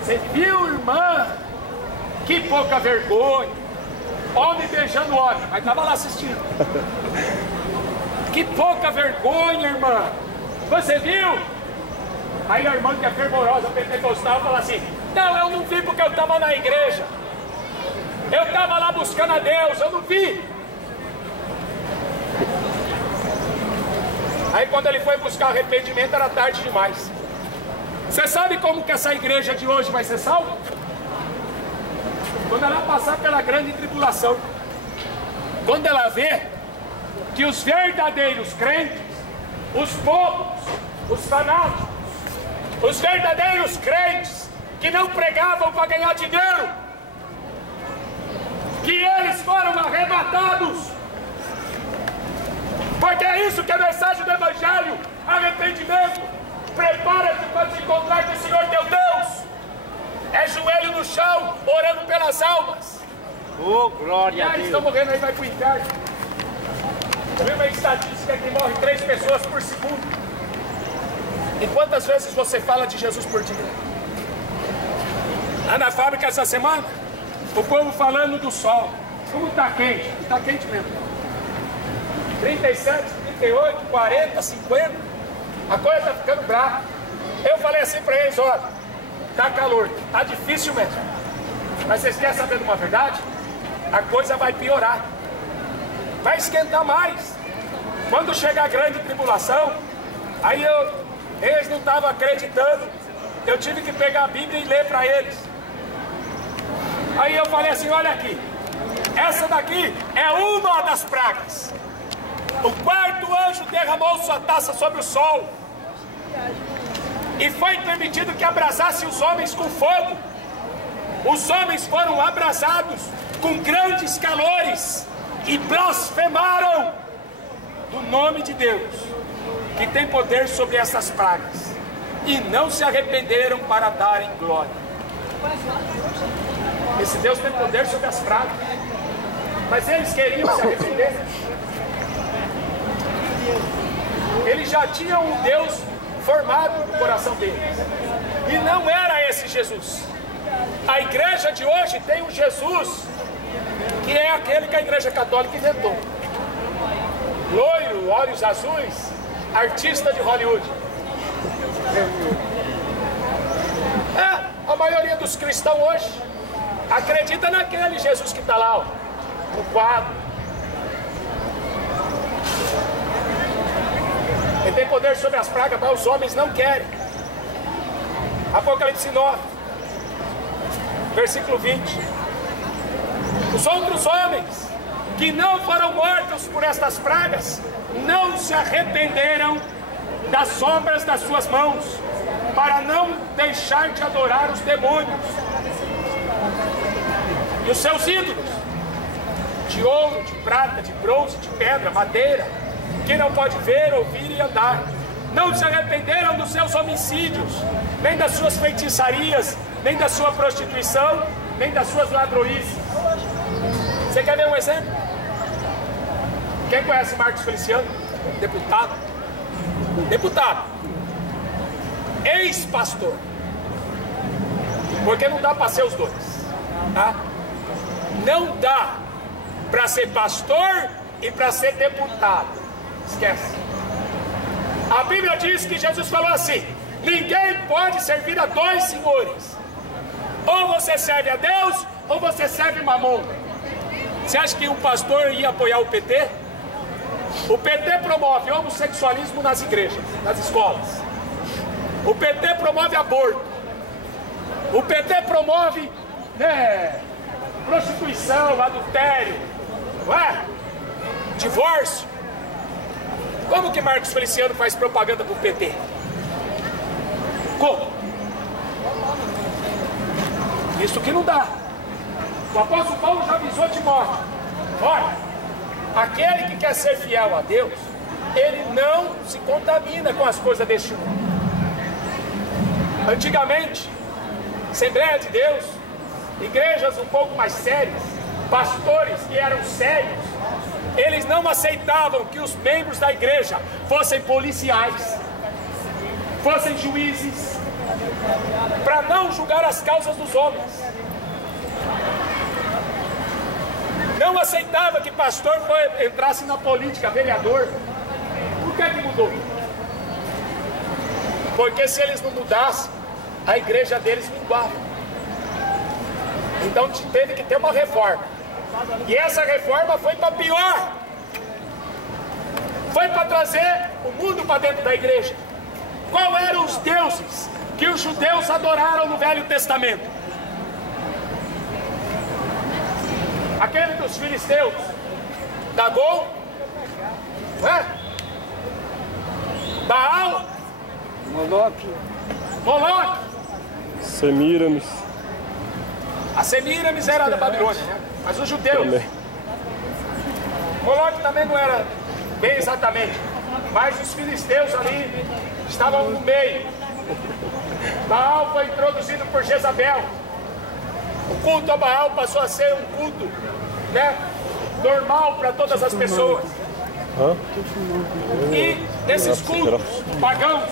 Você viu, irmã? Que pouca vergonha. Homem beijando homem. Mas estava lá assistindo. Que pouca vergonha, irmã. Você viu? Aí a irmã que é fervorosa pentecostal fala assim: não, eu não vi porque eu estava na igreja. Eu estava lá buscando a Deus, eu não vi. Aí quando ele foi buscar arrependimento era tarde demais. Você sabe como que essa igreja de hoje vai ser salva? Quando ela passar pela grande tribulação. Quando ela vê que os verdadeiros crentes, os povos, os fanáticos, os verdadeiros crentes que não pregavam para ganhar dinheiro, que eles foram arrebatados. Porque é isso que é a mensagem do Evangelho: arrependimento. Prepara-te para te encontrar com o Senhor teu Deus. É joelho no chão, orando pelas almas. Oh, glória a Deus. Estão morrendo aí, vai para o inferno. Eu vi uma estatística que morre 3 pessoas por segundo. E quantas vezes você fala de Jesus por dia? Lá na fábrica essa semana, o povo falando do sol. Como está quente? Está quente mesmo. 37, 38, 40, 50. A coisa está ficando brava. Eu falei assim para eles: olha, está calor, está difícil mesmo. Mas vocês querem saber de uma verdade? A coisa vai piorar. Vai esquentar mais. Quando chegar a grande tribulação, aí eles não estavam acreditando. Eu tive que pegar a Bíblia e ler para eles. Aí eu falei assim: olha aqui, essa daqui é uma das pragas. O 4º anjo derramou sua taça sobre o sol e foi permitido que abrasasse os homens com fogo. Os homens foram abrasados com grandes calores e blasfemaram do nome de Deus, que tem poder sobre essas pragas, e não se arrependeram para darem glória. Esse Deus tem poder sobre as pragas, mas eles queriam se arrepender. Eles já tinham um Deus formado no coração deles, e não era esse Jesus. A igreja de hoje tem um Jesus que é aquele que a igreja católica inventou. Loiro, olhos azuis, artista de Hollywood. A maioria dos cristãos hoje acredita naquele Jesus que está lá, ó, no quadro. Ele tem poder sobre as pragas, mas os homens não querem. Apocalipse 9, versículo 20. Os outros homens que não foram mortos por estas pragas não se arrependeram das sombras das suas mãos, para não deixar de adorar os demônios e os seus ídolos, de ouro, de prata, de bronze, de pedra, madeira, que não pode ver, ouvir e andar. Não se arrependeram dos seus homicídios, nem das suas feitiçarias, nem da sua prostituição, nem das suas ladroices. Você quer ver um exemplo? Quem conhece Marcos Feliciano? Deputado. Deputado. Ex-pastor. Porque não dá para ser os dois, tá? Não dá para ser pastor e para ser deputado. Esquece. A Bíblia diz que Jesus falou assim: ninguém pode servir a 2 senhores. Ou você serve a Deus, ou você serve Mamon. Você acha que um pastor ia apoiar o PT? O PT promove homossexualismo nas igrejas, nas escolas. O PT promove aborto. O PT promove prostituição, adultério, não é? Divórcio. Como que Marcos Feliciano faz propaganda pro PT? Como? Isso que não dá. O apóstolo Paulo já avisou Timóteo: olha, aquele que quer ser fiel a Deus, ele não se contamina com as coisas deste mundo. Antigamente, Assembleia de Deus, igrejas um pouco mais sérias, pastores que eram sérios, eles não aceitavam que os membros da igreja fossem policiais, fossem juízes, para não julgar as causas dos homens. Não aceitava que pastor entrasse na política, vereador. Por que mudou? Porque se eles não mudassem, a igreja deles minguava. Então teve que ter uma reforma. E essa reforma foi para pior. Foi para trazer o mundo para dentro da igreja. Qual eram os deuses que os judeus adoraram no Velho Testamento? Aquele dos filisteus, Dagom, não é? Baal, Moloque. Semíramis. A Semíramis era da Babilônia, né? Mas os judeus. Também. Moloque também não era bem exatamente, mas os filisteus ali estavam no meio. Baal foi introduzido por Jezabel. O culto a Baal passou a ser um culto, né, normal para todas as pessoas. E nesses cultos pagãos,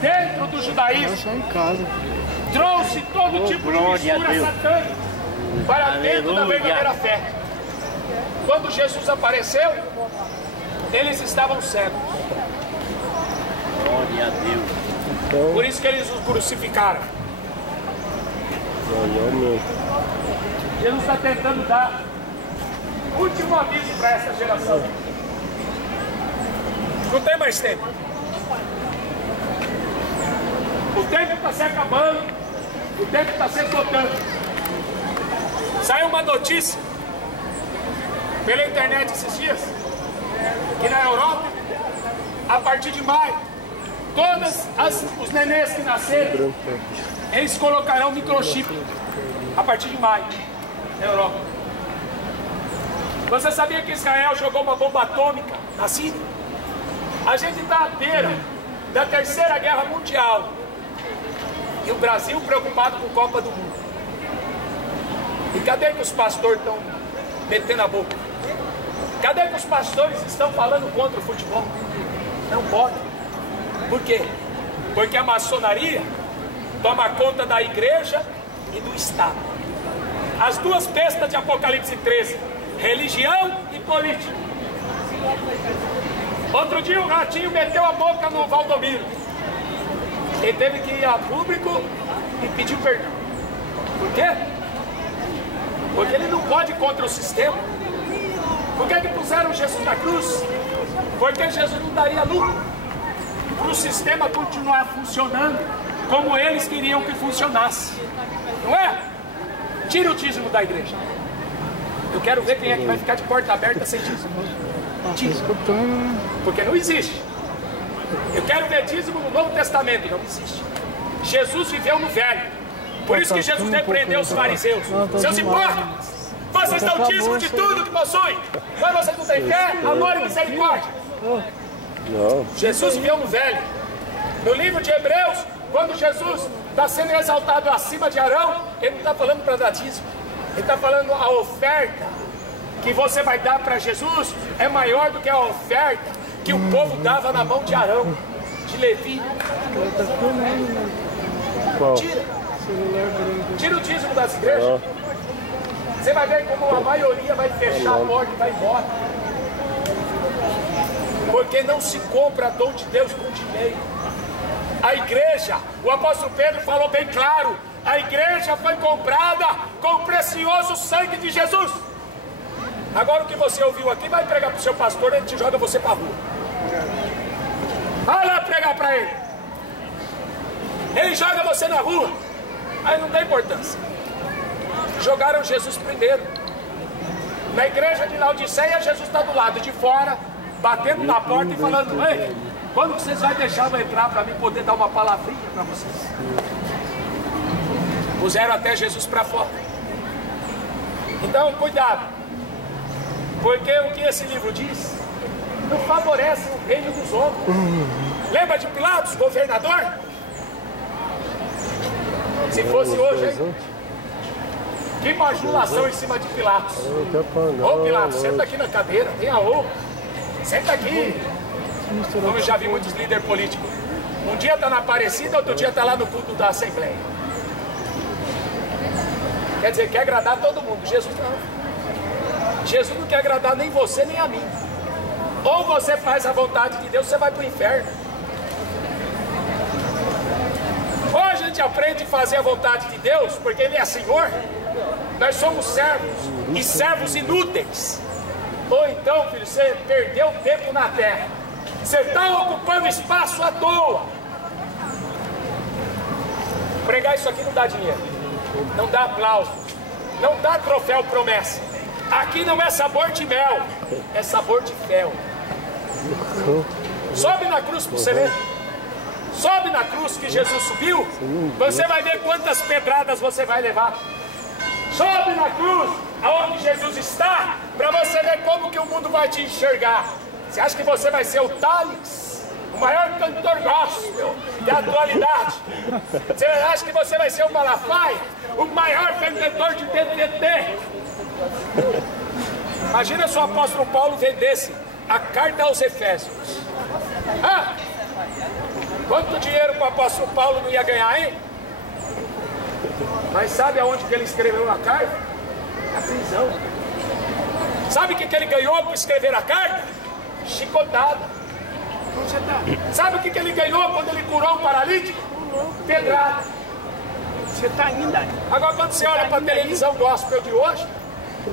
dentro do judaísmo, trouxe todo tipo de mistura satânica para dentro da verdadeira fé. Quando Jesus apareceu, eles estavam cegos. Glória a Deus. Por isso que eles o crucificaram. Jesus está tentando dar último aviso para essa geração. Não tem mais tempo. O tempo está se acabando. O tempo está se esgotando. Saiu uma notícia pela internet esses dias que na Europa, a partir de maio, todos os nenês que nascerem, eles colocarão microchip a partir de maio na Europa. Você sabia que Israel jogou uma bomba atômica na Síria? A gente está à beira da Terceira Guerra Mundial e o Brasil preocupado com a Copa do Mundo. E cadê que os pastores estão metendo a boca? Cadê que os pastores estão falando contra o futebol? Não pode. Por quê? Porque a maçonaria toma conta da igreja e do Estado. As duas bestas de Apocalipse 13, religião e política. Outro dia o ratinho meteu a boca no Valdomiro. Ele teve que ir a público e pedir perdão. Por quê? Porque ele não pode ir contra o sistema. Por que puseram Jesus na cruz? Porque Jesus não daria lucro para o sistema continuar funcionando como eles queriam que funcionasse. Não é? Tira o dízimo da igreja. Eu quero ver quem é que vai ficar de porta aberta sem dízimo. Dízimo. Porque não existe. Eu quero ver dízimo no Novo Testamento. Não existe. Jesus viveu no Velho. Por isso que Jesus repreendeu os fariseus. Seus hipócritas! Vocês dão dízimo de tudo que possuem. Mas vocês não têm fé, amor e misericórdia. Não. Jesus viveu no Velho. No livro de Hebreus, quando Jesus está sendo exaltado acima de Arão, ele não está falando para dar dízimo. Ele está falando a oferta que você vai dar para Jesus é maior do que a oferta que o povo dava na mão de Arão, de Levi. Tira o dízimo das igrejas. Você vai ver como a maioria vai fechar a porta e vai embora. Porque não se compra dom de Deus com dinheiro. A igreja, o apóstolo Pedro falou bem claro, a igreja foi comprada com o precioso sangue de Jesus. Agora o que você ouviu aqui, vai pregar para o seu pastor, ele te joga você para a rua. Vai lá pregar para ele. Ele joga você na rua. Aí não tem importância. Jogaram Jesus primeiro. Na igreja de Laodiceia, Jesus está do lado de fora, batendo na porta e falando: ei, quando vocês vão deixar eu entrar para mim poder dar uma palavrinha para vocês? Puseram até Jesus para fora. Então, cuidado. Porque o que esse livro diz não favorece o reino dos homens. Lembra de Pilatos, governador? Se fosse hoje, hein? Que bajulação em cima de Pilatos. Ô Pilatos, senta aqui na cadeira, tenha honra. Senta aqui. Como eu já vi muitos líderes políticos. Um dia está na Aparecida, outro dia está lá no culto da Assembleia. Quer dizer, quer agradar todo mundo. Jesus não. Jesus não quer agradar nem você, nem a mim. Ou você faz a vontade de Deus, você vai para o inferno. Ou a gente aprende a fazer a vontade de Deus, porque Ele é Senhor. Nós somos servos, e servos inúteis. Ou então, filho, você perdeu tempo na terra. Você está ocupando espaço à toa. Pregar isso aqui não dá dinheiro, não dá aplauso, não dá troféu promessa. Aqui não é sabor de mel, é sabor de fel. Sobe na cruz para você ver. Sobe na cruz que Jesus subiu, você vai ver quantas pedradas você vai levar. Sobe na cruz, aonde Jesus está, para você ver como que o mundo vai te enxergar. Você acha que você vai ser o Thales, o maior cantor gospel da atualidade? Você acha que você vai ser o Malafaia, o maior vendedor de TNT? Imagina se o apóstolo Paulo vendesse a carta aos Efésios. Quanto dinheiro o apóstolo Paulo não ia ganhar, hein? Mas sabe aonde que ele escreveu a carta? Na prisão. Sabe o que ele ganhou para escrever a carta? Chicotada. Sabe o que ele ganhou quando ele curou o paralítico? Pedrada. Você está ainda. Agora quando você olha para a televisão gospel de hoje,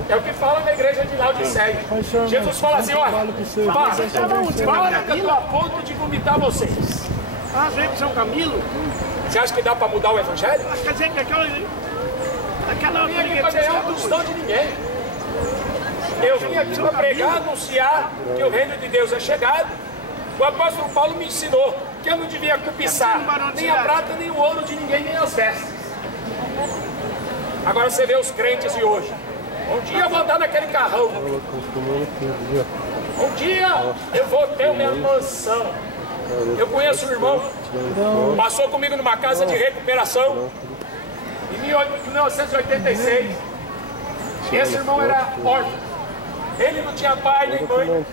é o que fala na igreja de Laodiceia. Jesus fala assim: olha, para que eu estou a ponto de vomitar vocês. Ah, veio para São Camilo? Você acha que dá para mudar o evangelho? Quer dizer que aquela Eu vim aqui para ganhar um tostão de ninguém. Eu vim aqui para pregar, anunciar que o reino de Deus é chegado. O apóstolo Paulo me ensinou que eu não devia cobiçar nem a prata, nem o ouro de ninguém, nem as vestes. Agora você vê os crentes de hoje. Um dia eu vou andar naquele carrão. Um dia eu vou ter minha mansão. Eu conheço um irmão, passou comigo numa casa de recuperação em 1986. Esse irmão era órfão. Ele não tinha pai nem mãe.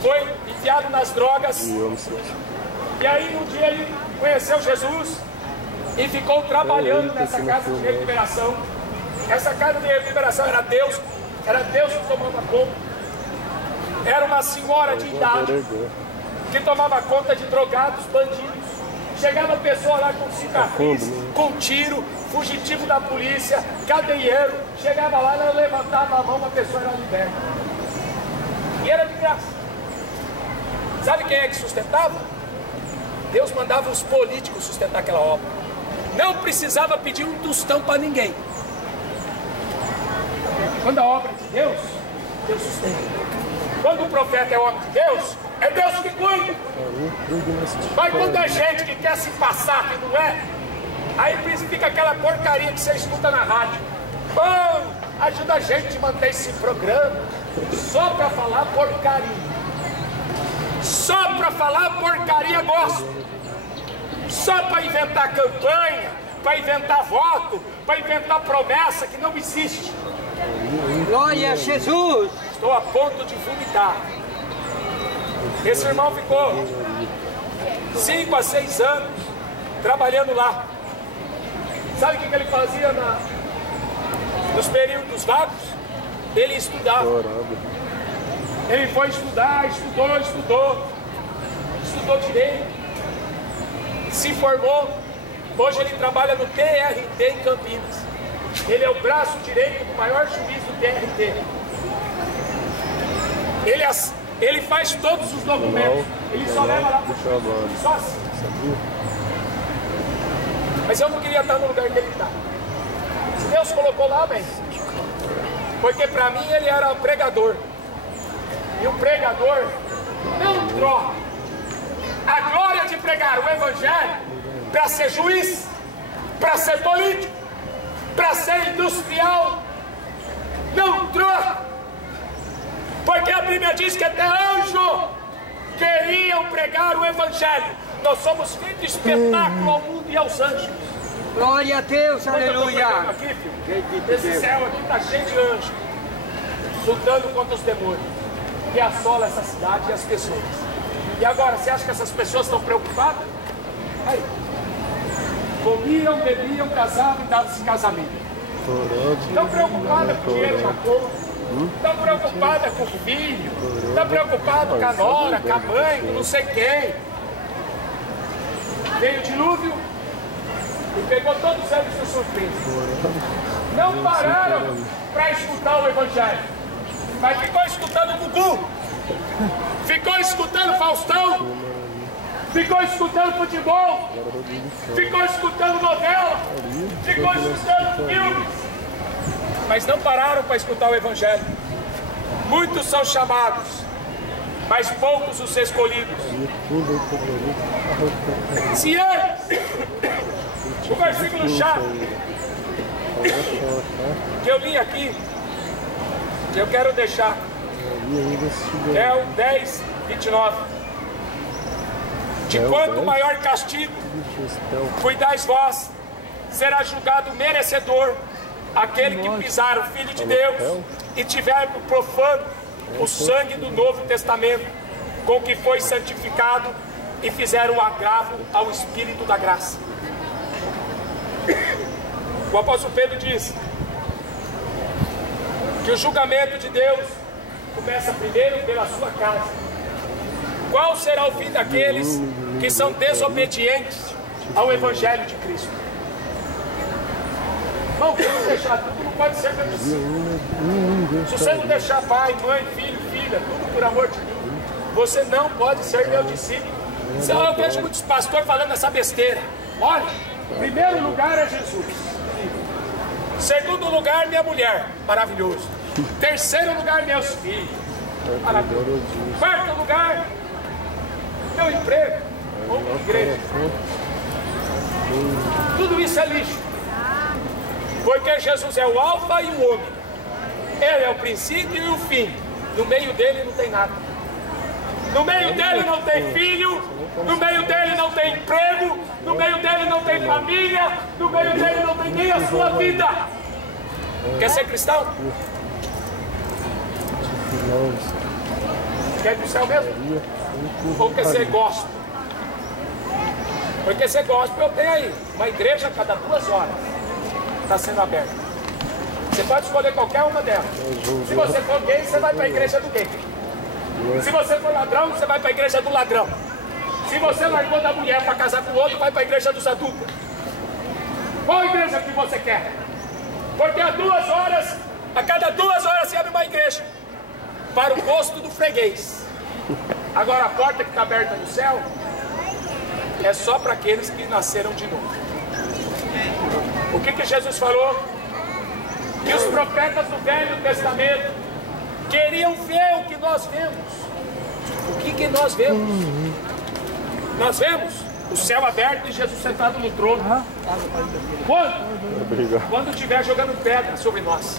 Foi enfiado nas drogas. E aí um dia ele conheceu Jesus e ficou trabalhando nessa casa de recuperação. Essa casa de recuperação era Deus que tomava conta. Era uma senhora de idade que tomava conta de drogados, bandidos. Chegava pessoa lá com cicatriz, com tiro, fugitivo da polícia, cadeieiro. Chegava lá, ela levantava a mão, a pessoa era liberta. E era de graça. Sabe quem é que sustentava? Deus mandava os políticos sustentar aquela obra. Não precisava pedir um tostão para ninguém. Quando a obra é de Deus, Deus sustenta. Quando o profeta é homem de Deus, é Deus que cuida. Mas quando é gente que quer se passar, que não é, aí fica aquela porcaria que você escuta na rádio. Bom, ajuda a gente a manter esse programa só para falar porcaria. Só para falar porcaria gosto. Só para inventar campanha, para inventar voto, para inventar promessa que não existe. Glória a Jesus! Estou a ponto de vomitar. Esse irmão ficou 5 a 6 anos trabalhando lá. Sabe o que ele fazia nos períodos vagos? Ele estudava. Ele foi estudar, estudou direito, se formou. Hoje ele trabalha no TRT em Campinas. Ele é o braço direito do maior juiz do TRT. Ele faz todos os documentos. Ele só leva lá para o só assim. Mas eu não queria estar no lugar que ele está. Se Deus colocou lá, bem. Porque para mim ele era pregador. E o pregador não troca a glória de pregar o evangelho para ser juiz, para ser político, para ser industrial. Não troca. Porque a Bíblia diz que até anjo queriam pregar o evangelho. Nós somos filhos de espetáculo ao mundo e aos anjos. Glória a Deus, aleluia. Aqui, filho, esse céu aqui está cheio de anjos lutando contra os demônios que assolam essa cidade e as pessoas. E agora, você acha que essas pessoas estão preocupadas? Aí, comiam, bebiam, casavam e davam-se casamento. Estão preocupadas com o dinheiro da cor, estão preocupadas com o filho, estão preocupadas com a nora, com a mãe, com não sei quem. Veio o dilúvio e pegou todos eles de surpresa. Não pararam para escutar o evangelho, mas ficou escutando o Gugu, ficou escutando Faustão, ficou escutando futebol, ficou escutando novela, ficou escutando filmes, mas não pararam para escutar o evangelho. Muitos são chamados, mas poucos os escolhidos. Se eles, o versículo chave que eu li aqui, que eu quero deixar, é o 10, 29. De quanto maior castigo cuidais vós, será julgado merecedor aquele que pisar o Filho de Deus e tiver por profano o sangue do Novo Testamento, com que foi santificado e fizer o agravo ao Espírito da graça. O apóstolo Pedro diz que o julgamento de Deus começa primeiro pela sua casa. Qual será o fim daqueles que são desobedientes ao Evangelho de Cristo? Irmão, quem não deixar tudo não pode ser meu discípulo. Se você não deixar pai, mãe, filho, filha, tudo por amor de mim, você não pode ser meu discípulo. Eu vejo muitos pastores falando essa besteira. Olha, primeiro lugar é Jesus. Segundo lugar, minha mulher, maravilhoso. Terceiro lugar, meus filhos, maravilhoso. Quarto lugar, meu emprego, ou minha igreja. Tudo isso é lixo. Porque Jesus é o alfa e o ômega. Ele é o princípio e o fim. No meio dele não tem nada. No meio dele não tem filho. No meio dele não tem emprego. No meio dele não tem família. No meio dele não tem nem a sua vida. Quer ser cristão? Quer ir para o céu mesmo? Ou quer ser gospel? Porque ser gospel eu tenho aí uma igreja a cada 2 horas está sendo aberta. Você pode escolher qualquer uma delas. Se você for gay, você vai para a igreja do gay. Se você for ladrão, você vai para a igreja do ladrão. Se você largou da mulher para casar com o outro, vai para a igreja dos adultos. Qual igreja que você quer? Porque a cada 2 horas se abre uma igreja para o gosto do freguês. Agora a porta que está aberta no céu é só para aqueles que nasceram de novo. O que Jesus falou? Que os profetas do Velho Testamento queriam ver o que nós vemos. O que nós vemos? Nós vemos o céu aberto e Jesus sentado no trono. Quando estiver jogando pedra sobre nós.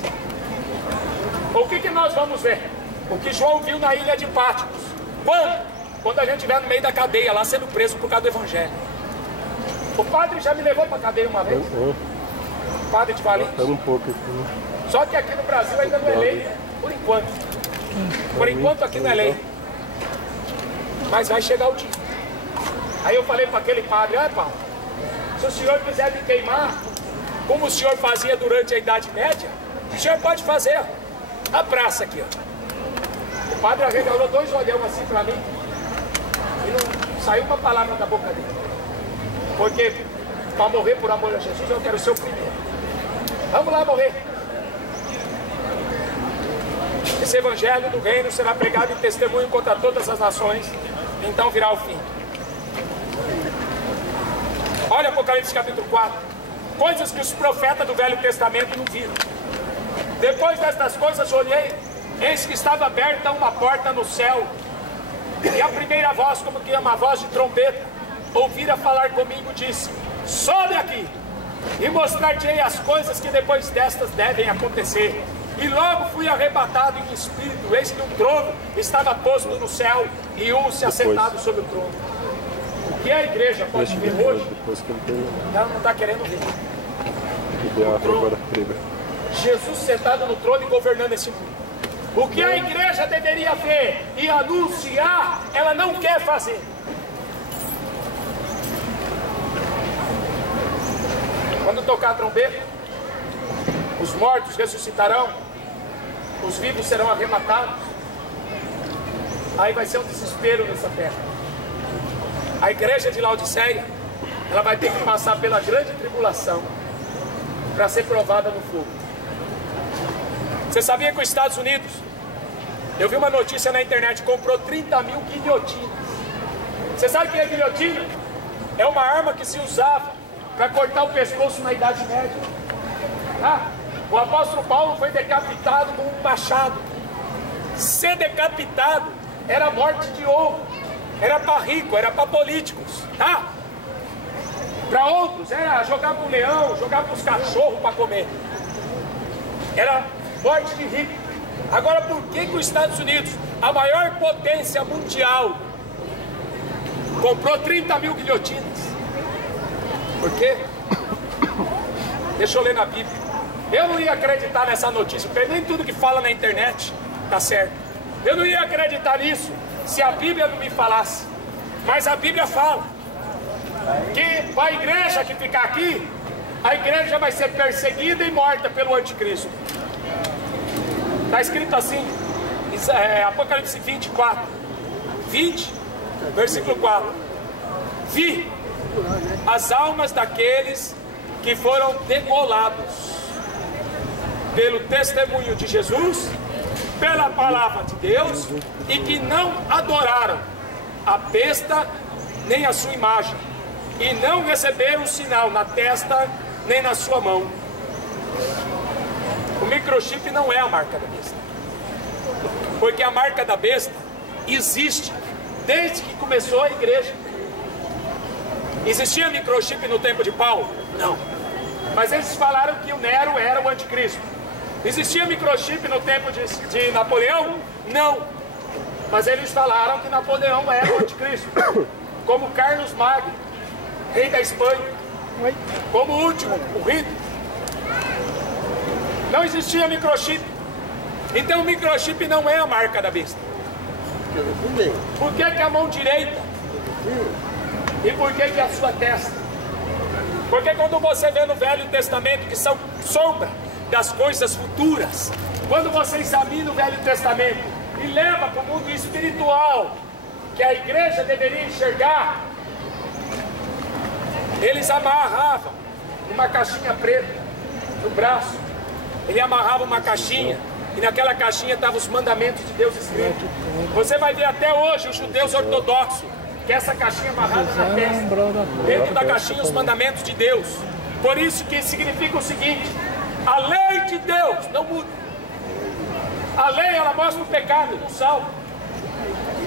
O que nós vamos ver? O que João viu na ilha de Patmos. Quando a gente estiver no meio da cadeia, lá sendo preso por causa do Evangelho. O padre já me levou para a cadeia uma vez. O padre de Valinhos. Só que aqui no Brasil ainda não é lei, por enquanto. Por enquanto aqui não é lei. Mas vai chegar o dia. Aí eu falei para aquele padre, Paulo, se o senhor quiser me queimar, como o senhor fazia durante a Idade Média, o senhor pode fazer a praça aqui, ó. O padre arregalou 2 olhão assim para mim e não saiu uma palavra da boca dele. Porque para morrer por amor a Jesus eu quero ser o primeiro. Vamos lá morrer. esse evangelho do reino será pregado em testemunho contra todas as nações, então virá o fim. Olha Apocalipse capítulo 4, coisas que os profetas do Velho Testamento não viram. Depois destas coisas olhei, eis que estava aberta uma porta no céu, e a primeira voz, como que é uma voz de trombeta, ouvira falar comigo, disse: sobe aqui, e mostrar-te-ei as coisas que depois destas devem acontecer. E logo fui arrebatado em espírito, eis que um trono estava posto no céu, e um se assentado sobre o trono. O que a igreja pode ver hoje, ela não está querendo ver. O trono. Jesus sentado no trono e governando esse mundo. O que a igreja deveria ver e anunciar, ela não quer fazer. Quando tocar a trombeta, os mortos ressuscitarão, os vivos serão arrebatados. Aí vai ser um desespero nessa terra. A igreja de Laodiceia, ela vai ter que passar pela grande tribulação para ser provada no fogo. Você sabia que os Estados Unidos, eu vi uma notícia na internet, comprou 30 mil guilhotinas. Você sabe o que é guilhotina? É uma arma que se usava para cortar o pescoço na Idade Média. O apóstolo Paulo foi decapitado com um machado. Ser decapitado era morte de honra, era para rico, era para políticos. Para outros era jogar para o leão, jogar para os cachorros para comer. Era morte de rico. Agora, por que os Estados Unidos, a maior potência mundial, comprou 30 mil guilhotinas? Por quê? Deixa eu ler na Bíblia. Eu não ia acreditar nessa notícia, porque nem tudo que fala na internet tá certo. Eu não ia acreditar nisso se a Bíblia não me falasse. Mas a Bíblia fala que para a igreja que ficar aqui, a igreja vai ser perseguida e morta pelo anticristo. Está escrito assim, Apocalipse 24, 20, versículo 4. Vi as almas daqueles que foram degolados pelo testemunho de Jesus, pela palavra de Deus, e que não adoraram a besta nem a sua imagem, e não receberam o sinal na testa nem na sua mão. O microchip não é a marca da besta, porque a marca da besta existe desde que começou a igreja. Existia microchip no tempo de Paulo? Não. Mas eles falaram que o Nero era o anticristo. Existia microchip no tempo de Napoleão? Não. Mas eles falaram que Napoleão era o anticristo. Como Carlos Magno, rei da Espanha. Como o último, o Rito. Não existia microchip. Então o microchip não é a marca da besta. Por que a mão direita? E por que a sua testa? Porque quando você vê no Velho Testamento que são sombra das coisas futuras, quando você examina o Velho Testamento e leva para o mundo espiritual que a igreja deveria enxergar, eles amarravam uma caixinha preta no braço. Ele amarrava uma caixinha e naquela caixinha estavam os mandamentos de Deus escritos. Você vai ver até hoje os judeus ortodoxos que essa caixinha amarrada na testa, dentro da caixinha os mandamentos de Deus. Por isso que significa o seguinte: a lei de Deus não muda. A lei, ela mostra o pecado, não salva.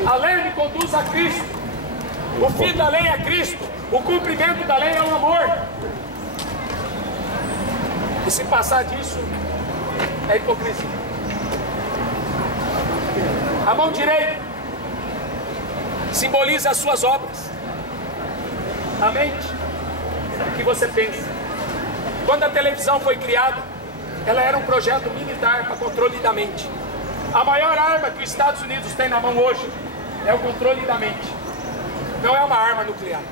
A lei me conduz a Cristo. O fim da lei é Cristo. O cumprimento da lei é o amor. E se passar disso, é hipocrisia. A mão direita simboliza as suas obras. A mente, o que você pensa. Quando a televisão foi criada, ela era um projeto militar para controle da mente. A maior arma que os Estados Unidos têm na mão hoje é o controle da mente. Não é uma arma nuclear.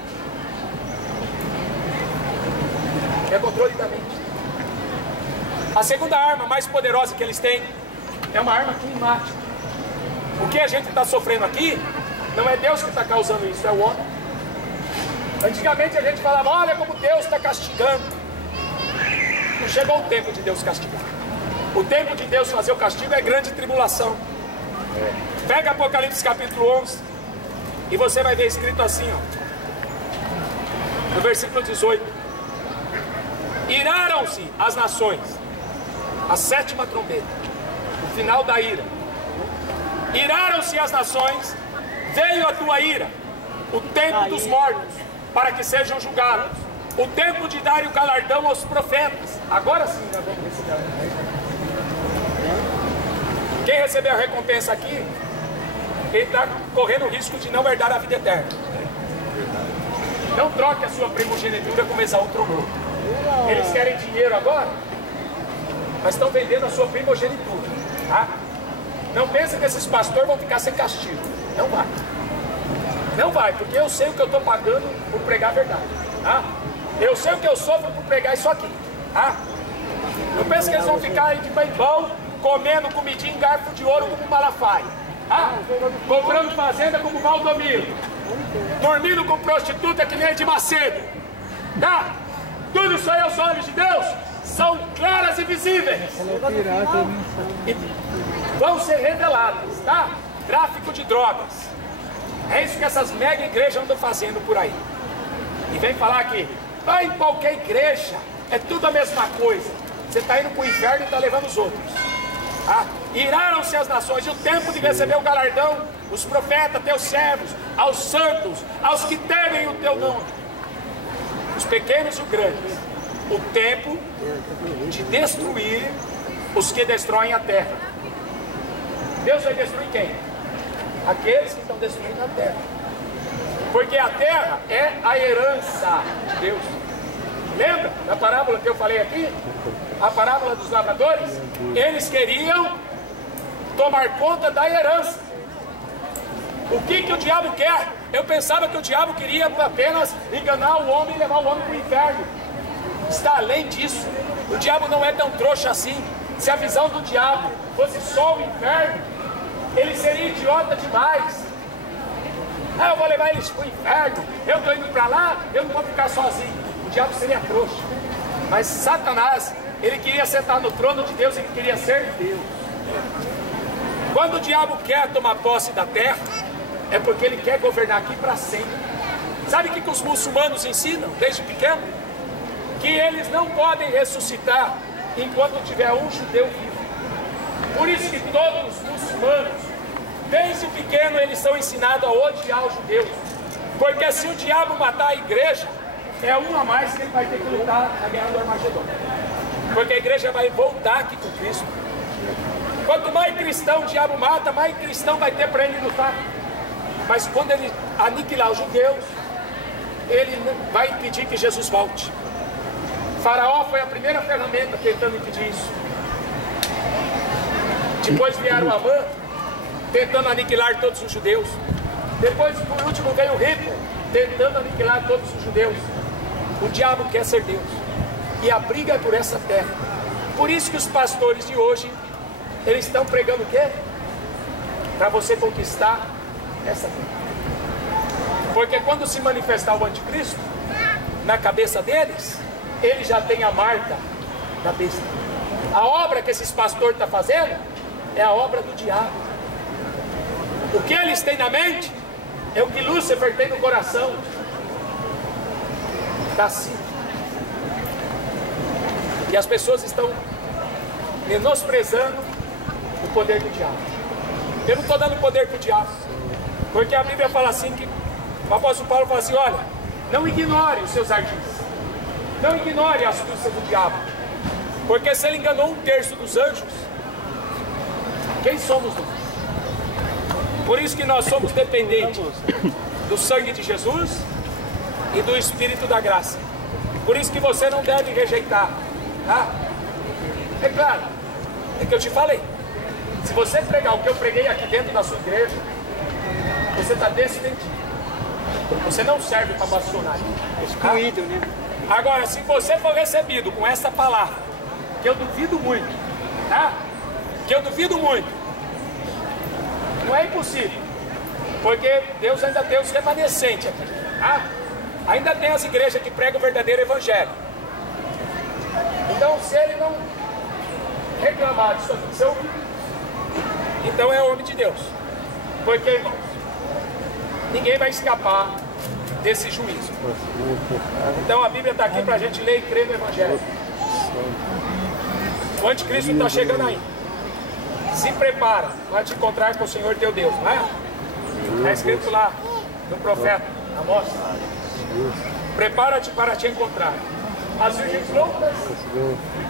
É controle da mente. A segunda arma mais poderosa que eles têm é uma arma climática. O que a gente está sofrendo aqui não é Deus que está causando isso, é o homem. Antigamente a gente falava: olha como Deus está castigando. Não chegou o tempo de Deus castigar. O tempo de Deus fazer o castigo é grande tribulação. Pega Apocalipse capítulo 11 e você vai ver escrito assim, ó, no versículo 18: iraram-se as nações, a sétima trombeta, o final da ira. Iraram-se as nações, veio a tua ira, o tempo dos mortos, para que sejam julgados, o tempo de dar o galardão aos profetas. Agora sim nós vamos receber a recompensa. Quem recebeu a recompensa aqui, ele está correndo o risco de não herdar a vida eterna. Não troque a sua primogenitura como Esaú trocou. Eles querem dinheiro agora, mas estão vendendo a sua primogenitura, tá? Não pense que esses pastores vão ficar sem castigo. Não vai. Não vai, porque eu sei o que eu estou pagando por pregar a verdade, tá? Eu sei o que eu sofro por pregar isso aqui, tá? Não pense que eles vão ficar aí de bem bom, comendo comidinha em garfo de ouro como Malafaia, tá? Comprando fazenda como Valdomiro, dormindo com prostituta que nem de Macedo, tá? Tudo isso aí aos olhos de Deus são claras e visíveis. E vão ser reveladas, tá? Tráfico de drogas. É isso que essas mega igrejas andam fazendo por aí. E vem falar que vai em qualquer igreja, é tudo a mesma coisa. Você está indo para o inferno e está levando os outros. Ah, iraram-se as nações, e o tempo de receber o galardão, os profetas, teus servos, aos santos, aos que temem o teu nome, os pequenos e os grandes, o tempo de destruir os que destroem a terra. Deus vai destruir quem? Aqueles que estão destruindo a terra. Porque a terra é a herança de Deus. Lembra da parábola que eu falei aqui? A parábola dos lavradores? Eles queriam tomar conta da herança. O que o diabo quer? Eu pensava que o diabo queria apenas enganar o homem e levar o homem para o inferno. Está além disso. O diabo não é tão trouxa assim. Se a visão do diabo fosse só o inferno, ele seria idiota demais. Ah, eu vou levar eles para o inferno, eu estou indo para lá, eu não vou ficar sozinho. O diabo seria trouxa. Mas Satanás, ele queria sentar no trono de Deus, ele queria ser Deus. Quando o diabo quer tomar posse da terra, é porque ele quer governar aqui para sempre. Sabe o que os muçulmanos ensinam desde pequeno? Que eles não podem ressuscitar enquanto tiver um judeu vivo. Por isso que todos os muçulmanos, desde pequeno, eles são ensinados a odiar os judeus. Porque se o diabo matar a igreja, é um a mais que ele vai ter que lutar na guerra do Armagedon. Porque a igreja vai voltar aqui com Cristo. Quanto mais cristão o diabo mata, mais cristão vai ter para ele lutar. Mas quando ele aniquilar os judeus, ele vai impedir que Jesus volte. Faraó foi a primeira ferramenta tentando impedir isso. Depois vieram Amã, tentando aniquilar todos os judeus. Depois, por último, veio Hitler, tentando aniquilar todos os judeus. O diabo quer ser Deus. E a briga é por essa terra. Por isso que os pastores de hoje, eles estão pregando o quê? Para você conquistar essa terra. Porque quando se manifestar o anticristo, na cabeça deles, ele já tem a marca da besta. A obra que esses pastores estão fazendo é a obra do diabo. O que eles têm na mente é o que Lúcifer tem no coração. Está assim. E as pessoas estão menosprezando o poder do diabo. Eu não estou dando poder para o diabo, porque a Bíblia fala assim, que o apóstolo Paulo fala assim, olha, não ignore os seus ardis, não ignore a astúcia do diabo, porque se ele enganou 1/3 dos anjos, quem somos nós? Por isso que nós somos dependentes do sangue de Jesus e do Espírito da graça. Por isso que você não deve rejeitar, tá? É claro, é que eu te falei, se você pregar o que eu preguei aqui dentro da sua igreja, você está descendido. Você não serve para maçonaria. Excluído, né? Agora, se você for recebido com essa palavra, que eu duvido muito, tá? Que eu duvido muito, não é impossível, porque Deus ainda tem os remanescentes aqui, tá? Ainda tem as igrejas que pregam o verdadeiro evangelho. Então, se ele não reclamar disso aqui, você ouviu? Então é homem de Deus. Porque, irmãos, ninguém vai escapar desse juízo. Então a Bíblia está aqui para a gente ler e crer no Evangelho. O anticristo está chegando aí. Se prepara para te encontrar com o Senhor teu Deus, não é? Está escrito lá no profeta Amós. Prepara-te para te encontrar. As virgens loucas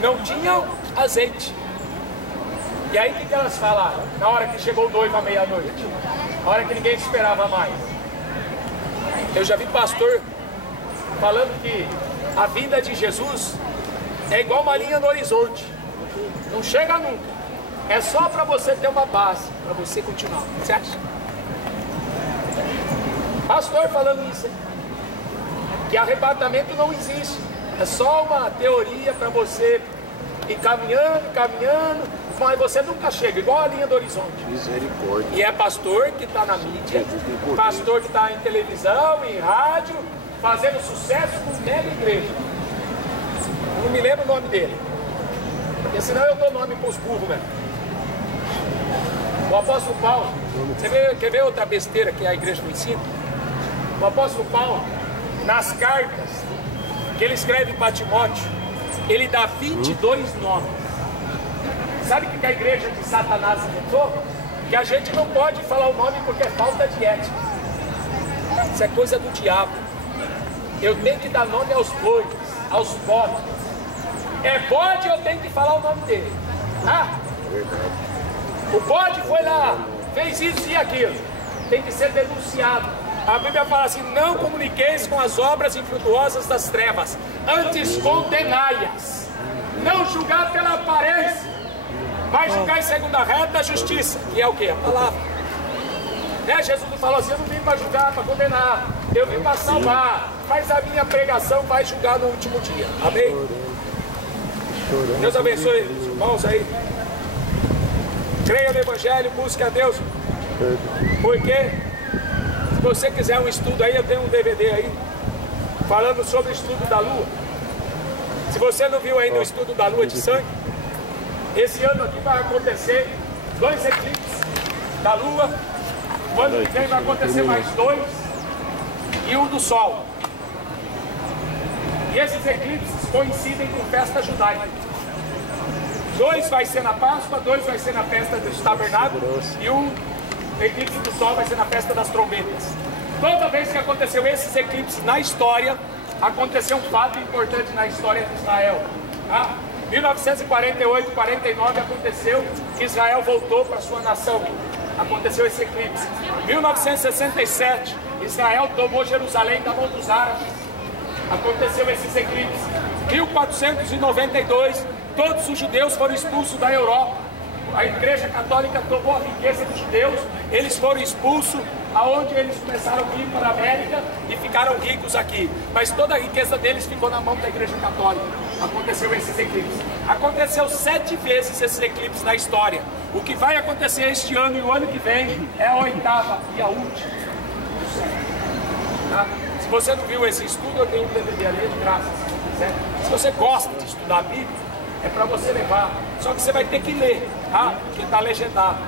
não tinham azeite. E aí o que elas falaram? Na hora que chegou o noivo à meia-noite, na hora que ninguém esperava mais. Eu já vi pastor falando que a vinda de Jesus é igual uma linha no horizonte. Não chega nunca. É só para você ter uma base, para você continuar. O que você acha? Pastor falando isso. Que arrebatamento não existe. É só uma teoria para você ir caminhando, caminhando, mas você nunca chega, igual a linha do horizonte. Misericórdia. E é pastor que está na mídia, pastor que está em televisão, em rádio, fazendo sucesso com mega igreja. Eu não me lembro o nome dele, porque senão eu dou nome para os burros, né? O apóstolo Paulo, quer ver outra besteira que a igreja não ensina? O apóstolo Paulo, nas cartas que ele escreve para Timóteo, ele dá 22 nomes. Sabe o que a igreja de Satanás inventou? Que a gente não pode falar o nome porque é falta de ética. Isso é coisa do diabo. Eu tenho que dar nome aos bois, aos bodes. É bode, eu tenho que falar o nome dele. Ah, o bode foi lá, fez isso e aquilo. Tem que ser denunciado. A Bíblia fala assim: não comuniqueis com as obras infrutuosas das trevas, antes condenai-as. Não julgar pela aparência, mas julgar segundo a reta justiça, que é o que? A palavra. Né? Jesus não falou assim: eu não vim para julgar, para condenar, eu vim para salvar, mas a minha pregação vai julgar no último dia. Amém? Deus abençoe os irmãos aí. Creia no Evangelho, busque a Deus. Porque se você quiser um estudo aí, eu tenho um DVD aí falando sobre o estudo da Lua. Se você não viu ainda o estudo da Lua de sangue, esse ano aqui vai acontecer 2 eclipses da Lua. O ano que vem vai acontecer mais 2 e um do Sol. E esses eclipses coincidem com festa judaica. 2 vai ser na Páscoa, 2 vai ser na festa dos tabernáculos e um eclipse do Sol vai ser na festa das trombetas. Toda vez que aconteceu esses eclipses na história, aconteceu um fato importante na história de Israel. Tá? 1948, 49 aconteceu que Israel voltou para sua nação. Aconteceu esse eclipse. 1967, Israel tomou Jerusalém da mão dos árabes. Aconteceu esses eclipses. 1492, todos os judeus foram expulsos da Europa. A Igreja Católica tomou a riqueza dos judeus, eles foram expulsos, aonde eles começaram a vir para a América e ficaram ricos aqui. Mas toda a riqueza deles ficou na mão da Igreja Católica. Aconteceu esses eclipses. Aconteceu 7 vezes esses eclipses na história. O que vai acontecer este ano e o ano que vem é a 8ª e a última. Tá? Se você não viu esse estudo, eu tenho um DVD ali de graça, se você quiser. Se você gosta de estudar a Bíblia, é para você levar. Só que você vai ter que ler, tá? Porque está legendado.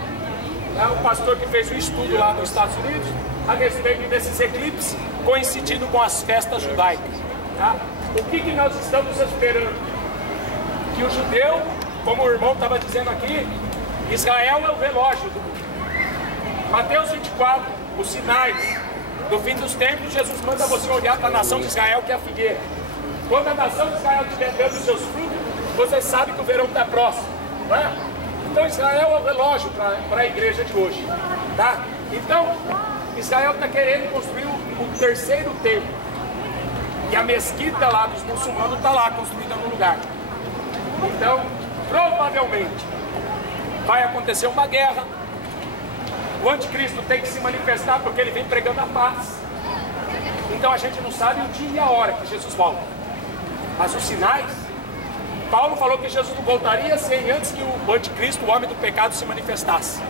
É o pastor que fez um estudo lá nos Estados Unidos a respeito desses eclipses coincidindo com as festas judaicas. Tá? O que nós estamos esperando? Que o judeu, como o irmão estava dizendo aqui, Israel é o relógio do mundo. Mateus 24, os sinais do fim dos tempos, Jesus manda você olhar para a nação de Israel, que é a figueira. Quando a nação de Israel estiver dando os seus frutos, você sabe que o verão está próximo, não é? Então Israel é o relógio para a igreja de hoje, tá? Então, Israel está querendo construir o 3º templo. E a mesquita lá dos muçulmanos está lá, construída no lugar. Então, provavelmente, vai acontecer uma guerra. O anticristo tem que se manifestar porque ele vem pregando a paz. Então a gente não sabe o dia e a hora que Jesus volta. Mas os sinais... Paulo falou que Jesus não voltaria sem antes que o anticristo, o homem do pecado, se manifestasse.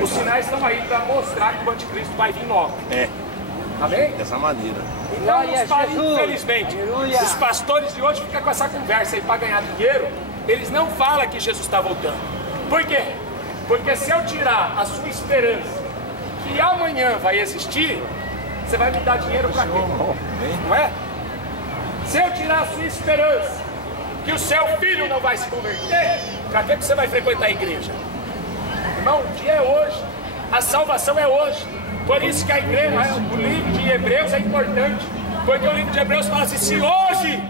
Os sinais estão aí para mostrar que o anticristo vai vir logo. Amém? Dessa maneira. Então, infelizmente, os pastores de hoje ficam com essa conversa aí para ganhar dinheiro eles não falam que Jesus está voltando. Por quê? Porque se eu tirar a sua esperança que amanhã vai existir, você vai me dar dinheiro para quê? Não é? Se eu tirar a sua esperança que o seu filho não vai se converter, para que você vai frequentar a igreja? Irmão, o dia é hoje, a salvação é hoje. Por isso que a igreja, o livro de Hebreus é importante, porque o livro de Hebreus fala assim: se hoje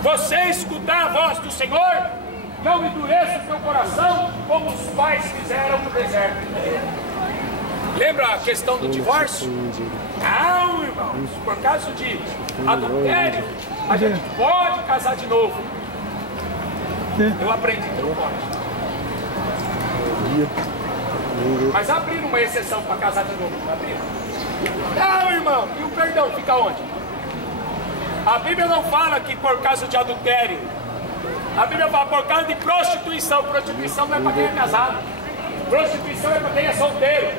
você escutar a voz do Senhor, não endureça o seu coração como os pais fizeram no deserto. Lembra a questão do divórcio? Não, irmão, por causa de adultério, a gente pode casar de novo. Eu aprendi que não pode. Mas abriram uma exceção para casar de novo, não abriram? Não, irmão, e o perdão fica onde? A Bíblia não fala que por causa de adultério. A Bíblia fala por causa de prostituição. Prostituição não é para quem é casado. Prostituição é para quem é solteiro.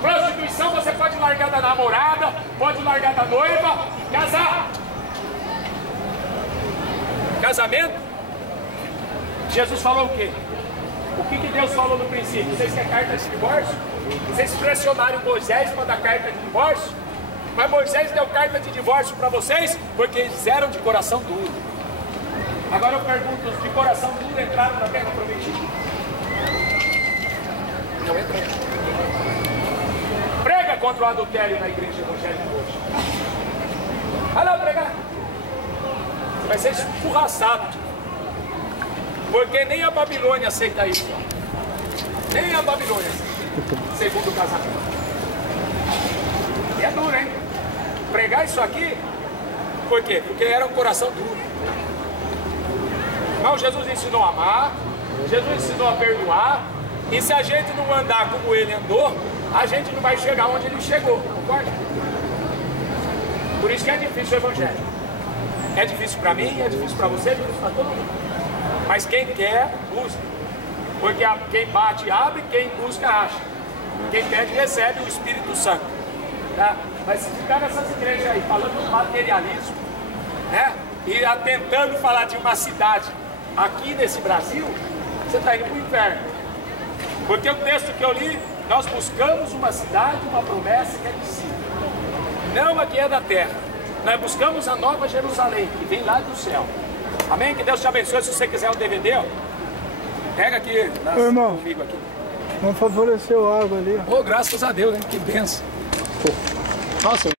Prostituição você pode largar da namorada, pode largar da noiva e casar. Casamento? Jesus falou o quê? O que Deus falou no princípio? Vocês querem carta de divórcio? Vocês pressionaram Moisés para dar carta de divórcio? Mas Moisés deu carta de divórcio para vocês porque eles eram de coração duro. Agora eu pergunto, os de coração duro entraram na terra prometida? Não entraram. Prega contra o adultério na igreja evangélica hoje. Vai lá pregar. Você vai ser escorraçado, tipo. Porque nem a Babilônia aceita isso. Nem a Babilônia aceita. Segundo o casamento. E é duro, hein? Pregar isso aqui, por quê? Porque era um coração duro. Não, Jesus ensinou a amar, Jesus ensinou a perdoar, e se a gente não andar como ele andou, a gente não vai chegar onde ele chegou, concorda? Por isso que é difícil o evangelho. É difícil para mim, é difícil para você, é difícil para todo mundo. Mas quem quer, busca. Porque quem bate, abre, quem busca, acha. Quem pede, recebe o Espírito Santo. Tá? Mas se ficar nessas igrejas aí, falando de materialismo, né? E tentando falar de uma cidade aqui nesse Brasil, você está indo para o inferno. Porque o texto que eu li, nós buscamos uma cidade, uma promessa que é de cima. Não a que é da terra. Nós buscamos a nova Jerusalém, que vem lá do céu. Amém? Que Deus te abençoe. Se você quiser o DVD, ó, pega aqui, irmão, comigo aqui. Não favoreceu água ali. Oh, graças a Deus, hein? Que benção. Nossa.